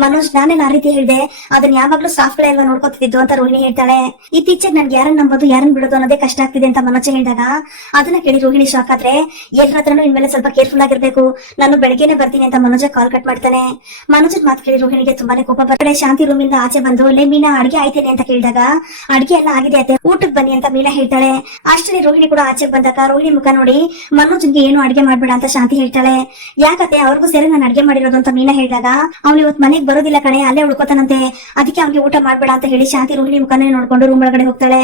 ಮನೋಜ್ ನಾನೇ ಆ ರೀತಿ ಹೇಳಿದೆ? ಅದನ್ನ ಯಾವಾಗ್ಲೂ ಸಾಫ್ಟ್ ಗಳೆಲ್ಲ ನೋಡ್ಕೋತಿದ್ದು ಅಂತ ರೋಹಿಣಿ ಹೇಳ್ತಾಳೆ. ಇತ್ತೀಚೆಗೆ ನನ್ಗೆ ಯಾರನ್ನ ನಂಬೋದು ಯಾರನ್ನ ಬಿಡೋದು ಅನ್ನೋದೇ ಕಷ್ಟ ಆಗ್ತಿದೆ ಅಂತ ಮನೋಜ ಹೇಳಿದಾಗ, ಅದನ್ನ ಕೇಳಿ ರೋಹಿಣಿ ಶಾಕ್ ಆದ್ರೆ ಎಲ್ಲರ ಇನ್ಮೇಲೆ ಸ್ವಲ್ಪ ಕೇರ್ಫುಲ್ ಆಗಿರ್ಬೇಕು. ನಾನು ಬೆಳಗ್ಗೆನೆ ಬರ್ತೀನಿ ಅಂತ ಮನೋಜ ಕಾಲ್ ಕಟ್ ಮಾಡ್ತಾನೆ. ಮನೋಜ್ ಮಾತು ಕೇಳಿ ರೋಹಿಣಿಗೆ ತುಂಬಾನೇ ಕೋಪ ಬರ್ತಾರೆ ಶಾಂತಿ ರೂಮ್ ಇಂದ ಆಚೆ ಬಂದು, ಲೇ ಮೀನಾ, ಅಡ್ಗೆ ಆಯ್ತೇನೆ ಅಂತ ಕೇಳಿದಾಗ, ಅಡ್ಗೆ ಎಲ್ಲ ಆಗಿದೆ ಅತ್ತೆ ಊಟಕ್ಕೆ ಬನ್ನಿ ಅಂತ ಮೀನಾ ಹೇಳ್ತಾಳೆ. ಅಷ್ಟೇ ರೋಹಿಣಿ ಕೂಡ ಆಚೆಗೆ ಬಂದಾಗ, ರೋಹಿಣಿ ಮುಖ ನೋಡಿ ಮನೋಜ್ಗೆ ಏನು ಅಡ್ಗೆ ಮಾಡ್ಬೇಡ ಅಂತ ಶಾಂತಿ ಹೇಳ್ತಾಳೆ. ಯಾಕತ್ತೆ ಅವ್ರಿಗೂ ಸೇರಿ ನಾನು ಅಡ್ಗೆ ಮಾಡಿರೋದು ಅಂತ ಮೀನಾ ಹೇಳಿದಾಗ, ಅವ್ನು ಇವತ್ತು ಮನೆಗೆ ಬರೋದಿಲ್ಲ ಕಣೆ, ಅಲ್ಲೇ ಉಳ್ಕೋತಾನಂತೆ. ಅದಕ್ಕೆ ಅವ್ನಿಗೆ ಊಟ ಮಾಡ್ಬೇಡ ಅಂತ ಹೇಳಿ ಶಾಂತಿ ರೋಹಿಣಿ ಮುಖನೇ ನೋಡ್ಕೊಂಡು ರೂಮ್ ಒಳಗಡೆ ಹೋಗ್ತಾಳೆ.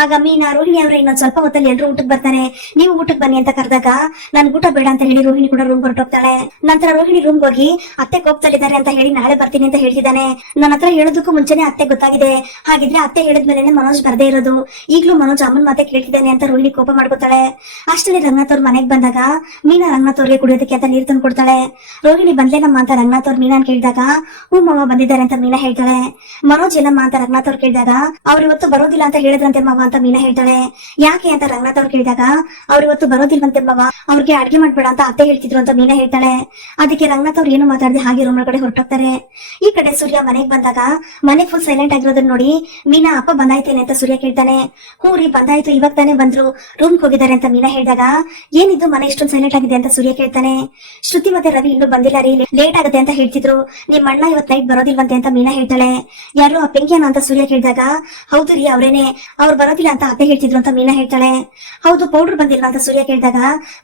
ಆಗ ಮೀನಾ, ರೋಹಿಣಿ ಅವ್ರ ಇನ್ನೊಂದ್ ಸ್ವಲ್ಪ ಹೊತ್ತಲ್ಲಿ ಎಲ್ಲರೂ ಊಟಕ್ಕೆ ಬರ್ತಾನೆ ನೀವು ಊಟಕ್ಕೆ ಬನ್ನಿ ಅಂತ ಕರೆದಾಗ ನನ್ ಊಟ ಬೇಡ ಅಂತ ಹೇಳಿ ರೋಹಿಣಿ ಕೂಡ ರೂಮ್ ಹೊರಟೋಗ್ತಾಳೆ. ನಂತರ ರೋಹಿಣಿ ರೂಮ್ ಹೋಗಿ, ಅತ್ತೆ ಕೋಪ್ತಲ್ಲಿದ್ದಾರೆ ಅಂತ ಹೇಳಿ ನಾಳೆ ಬರ್ತೀನಿ ಅಂತ ಹೇಳ್ತಿದ್ದಾನೆ. ನನ್ನ ಹತ್ರ ಹೇಳೋದಕ್ಕೂ ಮುಂಚೆನೆ ಅತ್ತೆ ಗೊತ್ತಾಗಿದೆ. ಹಾಗಿದ್ರೆ ಅತ್ತೆ ಹೇಳಿದ್ಮೇಲೆ ಮನೋಜ್ ಬರದೇ ಇರೋದು. ಈಗ್ಲೂ ಮನೋಜ್ ಅಮ್ಮನ್ ಮಾತೆ ಕೇಳ್ತಿದ್ದಾನೆ ಅಂತ ರೋಹಿಣಿ ಕೋಪ ಮಾಡ್ಕೋತಾಳೆ. ಅಷ್ಟರಲ್ಲಿ ರಂಗನಾಥ್ ಅವ್ರ ಮನೆಗ್ ಬಂದಾಗ, ಮೀನಾ ರಂಗನಾಥ್ ಅವ್ರಿಗೆ ಕುಡಿಯೋದಕ್ಕೆ ಅಂತ ನೀರ್ ತಂದು ಕೊಡ್ತಾಳೆ ರೋಹಿಣಿ ಬಂದ್ಲೇನಮ್ಮ ಅಂತ ರಂಗನಾಥ್ ಅವ್ರ ಮೀನಾನ್ ಕೇಳಿದಾಗ, ಹ್ಞೂ ಮಾವ ಬಂದಿದ್ದಾರೆ ಅಂತ ಮೀನಾ ಹೇಳ್ತಾಳೆ. ಮನೋಜ್ ಎಲ್ಲಮ್ಮ ಅಂತ ರಂಗನಾಥ್ ಅವ್ರು ಕೇಳಿದಾಗ, ಅವ್ರು ಇವತ್ತು ಬರೋದಿಲ್ಲ ಅಂತ ಹೇಳಿದ್ರಂತೆ ಮಾವ ಅಂತ ಮೀನಾ ಹೇಳ್ತಾಳೆ. ಯಾಕೆ ಅಂತ ರಂಗನಾಥ್ ಅವ್ರು ಕೇಳಿದಾಗ, ಅವ್ರು ಇವತ್ತು ಬರೋದಿಲ್ವಂತೆ ಮಾವ, ಅವ್ರಿಗೆ ಅಡ್ಗೆ ಮಾಡ್ಬೇಡ ಅಂತ ಅತ್ತೆ ಹೇಳ್ತಿದ್ರು ಅಂತ ಮೀನಾ ಹೇಳ್ತಾಳೆ. ಅದಕ್ಕೆ ರಂಗನಾಥ್ ಅವ್ರು ಏನು ಮಾತಾಡದೆ ಹಾಗೆ ರೂಮ್ ಒಳಗಡೆ ಹೊರಟೋಗ್ತಾರೆ. ಈ ಕಡೆ ಸೂರ್ಯ ಮನೆಗ್ ಬಂದಾಗ ಮನೆ ಫುಲ್ ಸೈಲೆಂಟ್ ಆಗಿರೋದನ್ನ ನೋಡಿ ಮೀನಾ, ಅಪ್ಪ ಬಂದಾಯ್ತೇನೆ ಅಂತ ಸೂರ್ಯ ಕೇಳ್ತಾನೆ. ಹ್ಞೂ ರೀ, ಬಂದಾಯ್ತು, ಇವಾಗ ತಾನೇ ಬಂದ್ರು ರೂಮ್ ಹೋಗಿದ್ದಾರೆ ಅಂತ ಮೀನಾ ಹೇಳಿದಾಗ ಏನಿದ್ದು ಮನೆ ಇಷ್ಟೊಂದು ಸೈಲೆಂಟ್ ಆಗಿದೆ ಅಂತ ಸೂರ್ಯ ಕೇಳ್ತಾನೆ. ಶ್ರುತಿ ಮತ್ತೆ ರವಿ ಇನ್ನೂ ಬಂದಿಲ್ಲ ರೀ. ಲೇಟ್ ಆಗುತ್ತೆ ಅಂತ ಹೇಳ್ತಿದ್ರು. ನಿಮ್ ಅಣ್ಣ ಇವತ್ ನೈಟ್ ಬರೋದಿಲ್ವಂತೆ ಅಂತ ಮೀನಾ ಹೇಳ್ತಾಳೆ. ಯಾರು ಆ ಅಂತ ಸೂರ್ಯ ಕೇಳಿದಾಗ, ಹೌದು ರೀ ಅವ್ರೇನೆ, ಅವ್ರು ಬರೋದಿಲ್ಲ ಅಂತ ಅತ್ತೆ ಹೇಳ್ತಿದ್ರು ಅಂತ ಮೀನಾ ಹೇಳ್ತಾಳೆ. ಹೌದು, ಪೌಡರ್ ಬಂದಿಲ್ವಾ? ಅಂತ ಸೂರ್ಯ ಕೇಳಿದಾಗ,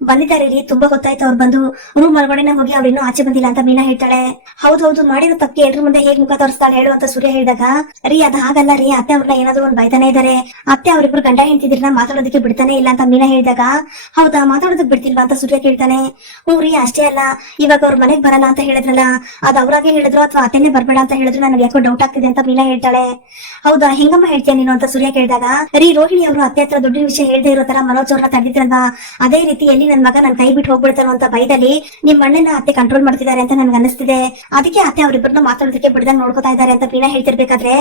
ಬಂದಿದ್ದಾರೆ ರೀ, ತುಂಬಾ ಗೊತ್ತಾಯ್ತು ಅವ್ರು ಬಂದು. ರೂಮ್ ಒಳಗಡೆನೆ ಹೋಗಿ ಅವ್ರು ಇನ್ನೂ ಆಚೆ ಬಂದಿಲ್ಲ ಅಂತ ಮೀನಾ ಹೇಳ್ತಾಳೆ. ಹೌದು ಹೌದು, ಮಾಡಿರೋ ತಪ್ಪಿಗೆ ಎಲ್ರ ಮುಂದೆ ಹೇಗ್ ಮುಖ ತೋರಿಸ್ತಾಳೆ ಹೇಳು ಅಂತ ಸೂರ್ಯ ಹೇಳಿದಾಗ, ರೀ, ಅದ್ ಹಾಗಲ್ಲ ರೀ, ಅತ್ತೆ ಅವ್ರನ್ನ ಏನಾದ್ರು ಒಂದ್ ಬೈತಾನೆ ಇದಾರೆ. ಅತ್ತೆ ಅವ್ರಿಬ್ರು ಗಂಡ ಹೆಂಡ್ತಿದ್ರನ್ನ ಮಾತಾಡೋದಕ್ಕೆ ಬಿಡ್ತಾನೆ ಇಲ್ಲ ಅಂತ ಮೀನಾ ಹೇಳಿದಾಗ, ಹೌದಾ ಮಾತಾಡೋದಕ್ಕೆ ಬಿಡ್ತಿಲ್ವಾ? ಅಂತ ಸೂರ್ಯ ಕೇಳ್ತಾನೆ ಹ್ಞೂ ರೀ, ಅಷ್ಟೇ ಅಲ್ಲ. ಇವಾಗ ಅವ್ರ ಮನೆಗ್ ಬರಲ್ಲ ಅಂತ ಹೇಳಿದ್ರಲ್ಲ, ಅದ್ ಅವ್ರಾಗೆ ಹೇಳಿದ್ರು ಅಥವಾ ಅತ್ತೆನೆ ಬರ್ಬೇಡ ಅಂತ ಹೇಳಿದ್ರು, ನನಗೆ ಯಾಕೋ ಡೌಟ್ ಆಗ್ತಿದೆ ಅಂತ ಮೀನಾ ಹೇಳ್ತಾಳೆ. ಹೌದಾ, ಹೆಂಗಮ್ಮ ಹೇಳ್ತೀಯ ನೀನು ಅಂತ ಸೂರ್ಯ ಕೇಳಿದಾಗ, ರೀ ರೋಹಿಣಿ ಅವರು ಅತ್ತೆ ಹತ್ರ ದುಡ್ಡಿನ ವಿಷಯ ಹೇಳ್ದೆ ಇರೋ ತರ ಮನೋಜ್ ಅವ್ರನ್ನ ಅದೇ ರೀತಿ ಎಲ್ಲಿ ನನ್ ಮಗ ನನ್ ಕೈ ಬಿಟ್ಟು ಹೋಗ್ಬಿಡ್ತಾನೋ ಅಂತ ಭಯದಲ್ಲಿ ನಿಮ್ ಅಣ್ಣನ ಅತ್ತೆ ಕಂಟ್ರೋಲ್ ಮಾಡ್ತಿದ್ದಾರೆ ಅಂತ ನನ್ಗೆ ಅನಿಸ್ತಿದೆ ಅದಕ್ಕೆ ಅತ್ತೆ ಅವ್ರಿಬ್ಬರನ್ನ ಮಾತಾಡೋದಕ್ಕೆ ಬಿಡ್ದಂಗ್ ನೋಡ್ಕೊತಾ ಇದ್ದಾರೆ ಅಂತ ಮೀನಾ ಹೇಳ್ತಿರ್ಬೇಕಾದ್ರೆ,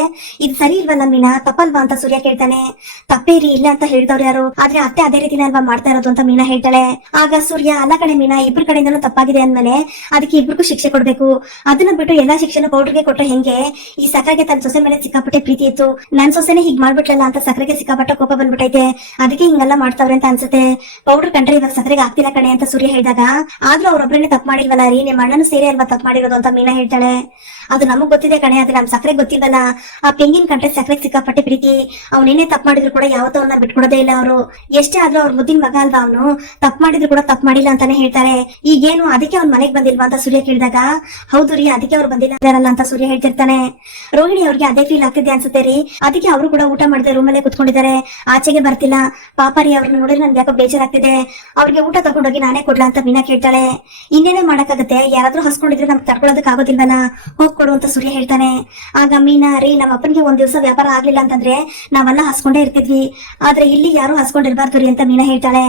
ಇದು ಸರಿ ಇಲ್ವಲ್ಲ ಮೀನಾ? ತಪ್ಪಲ್ವಾ ಅಂತ ಸೂರ್ಯ ಕೇಳ್ತಾನೆ. ತಪ್ಪೇ ರೀ, ಇಲ್ಲ ಅಂತ ಹೇಳ್ದವ್ರು ಯಾರು? ಆದ್ರೆ ಅತ್ತೆ ಅದೇ ರೀತಿ ಅಲ್ವಾ ಮಾಡ್ತಾ ಇರೋದು ಅಂತ ಮೀನಾ ಹೇಳ್ತಾಳೆ. ಆಗ ಸೂರ್ಯ, ಅಲ್ಲ ಕಡೆ ಮೀನಾ, ಇಬ್ರ ಕಡೆಯಿಂದನೂ ತಪ್ಪಾಗಿದೆ ಅಂದ್ಮೇಲೆ ಅದಕ್ಕೆ ಇಬ್ರಿಗೂ ಶಿಕ್ಷೆ ಕೊಡ್ಬೇಕು. ಅದನ್ನ ಬಿಟ್ಟು ಎಲ್ಲಾ ಶಿಕ್ಷಣ ಪೌಡರ್ಗೆ ಕೊಟ್ರೆ ಹೆಂಗೆ? ಈ ಸಕರೆಗೆ ತನ್ನ ಸೊಸೆ ಮೇಲೆ ಸಿಕ್ಕಾಪಟ್ಟೆ ಪ್ರೀತಿ ಇತ್ತು. ನನ್ ಸೊಸೆನೆ ಹೀಗ್ ಮಾಡ್ಬಿಟ್ಲಲ್ಲ ಅಂತ ಸಕ್ಕರೆಗೆ ಸಿಕ್ಕಾಪಟ್ಟೆ ಕೋಪ ಬಂದ್ಬಿಟ್ಟೈತೆ ಅದಕ್ಕೆ ಹಿಂಗೆಲ್ಲ ಮಾಡ್ತಾವ್ರೆ ಅಂತ ಅನ್ಸುತ್ತೆ. ಪೌಡರ್ ಕಂಡ್ರೆ ಇವಾಗ ಸಕರೆಗೆ ಆಗ್ತಿಲ್ಲ ಕಣೆ ಅಂತ ಸೂರ್ಯ ಹೇಳಿದಾಗ. ಆದ್ರೂ ಅವ್ರೊಬ್ರನ್ನೇ ತಪ್ಪು ಮಾಡಿಲ್ವಲ್ಲ ರೀ? ನಿಮ್ಮ ಅಣ್ಣನ ಸೇರಿ ಅಲ್ವಾ ತಪ್ಪು ಮಾಡಿರೋದು ಅಂತ ಮೀನಾ ಹೇಳ್ತಾಳೆ. ಅದು ನಮಗ್ ಗೊತ್ತಿದೆ ಕಣೆ ಆದ್ರೆ ನಮ್ ಸಕ್ಕರೆ ಗೊತ್ತಿಲ್ವಲ್ಲ ಆ ಪೆಂಗಿನ ಕಂಡ್ರೆ ಸಕ್ಕರೆ ಸಿಕ್ಕಾಪಟ್ಟೆ ಪ್ರೀತಿ. ಅವ್ನೇನೇ ತಪ್ಪು ಮಾಡಿದ್ರು ಕೂಡ ಯಾವತ್ತೋ ಅವ್ನ ಬಿಟ್ಕೊಡೋದೇ ಇಲ್ಲ ಅವರು. ಎಷ್ಟೇ ಆದ್ರೂ ಅವ್ರ ಮುದ್ದಿನ ಮಗ ಅಲ್ವಾ ಅವನು? ತಪ್ಪು ಮಾಡಿದ್ರು ಕೂಡ ತಪ್ಪು ಮಾಡಿಲ್ಲ ಅಂತಾನೆ ಹೇಳ್ತಾರೆ. ಈಗೇನು ಅದಕ್ಕೆ ಅವ್ನ ಮನೆಗ್ ಬಂದಿಲ್ವಾ ಅಂತ ಸೂರ್ಯ ಕೇಳಿದಾಗ, ಹೌದು ರೀ, ಅದಕ್ಕೆ ಅವ್ರು ಬಂದಿಲ್ಲ ಅಂತ ಸೂರ್ಯ ಹೇಳ್ತಿರ್ತಾನೆ. ರೋಹಿಣಿ ಅವ್ರಿಗೆ ಅದೇ ಫೀಲ್ ಆಗ್ತಿದೆ ಅನ್ಸುತ್ತೆ ರೀ. ಅದಕ್ಕೆ ಅವರು ಕೂಡ ಊಟ ಮಾಡಿದೆ ರೂಮಲ್ಲೇ ಕುತ್ಕೊಂಡಿದ್ದಾರೆ. ಆಚೆಗೆ ಬರ್ತಿಲ್ಲ. ಪಾಪ ರೀ, ಅವ್ರನ್ನ ನೋಡಿದ್ರೆ ನನ್ಗೆ ಯಾಕೋ ಬೇಜಾರಾಗ್ತಿದೆ. ಅವ್ರಿಗೆ ಊಟ ತಗೊಂಡೋಗಿ ನಾನೇ ಕೊಡ್ಲಾ ಅಂತ ಮೀನಾ ಕೇಳ್ತಾಳೆ. ಇನ್ನೇನೇ ಮಾಡಕ್ಕಾಗತ್ತೆ? ಯಾರಾದ್ರೂ ಹಸ್ಕೊಂಡಿದ್ರೆ ನಮ್ಗೆ ತಡ್ಕೊಳ್ಳೋದಕ್ಕೆ ಆಗೋದಿಲ್ವಲ್ಲ? ಹೋಗ್ಕೊಡು ಅಂತ ಸೂರ್ಯ ಹೇಳ್ತಾನೆ. ಆಗ ಮೀನಾ, ರೀ, ನಮ್ಮ ಅಪ್ಪನಿಗೆ ಒಂದ್ ದಿವಸ ವ್ಯಾಪಾರ ಆಗ್ಲಿಲ್ಲ ಅಂತಂದ್ರೆ ನಾವೆಲ್ಲ ಹಸ್ಕೊಂಡೇ ಇರ್ತಿದ್ವಿ. ಆದ್ರೆ ಇಲ್ಲಿ ಯಾರು ಹಸ್ಕೊಂಡಿರ್ಬಾರ್ದು ರೀ, ಅಂತ ಮೀನಾ ಹೇಳ್ತಾಳೆ.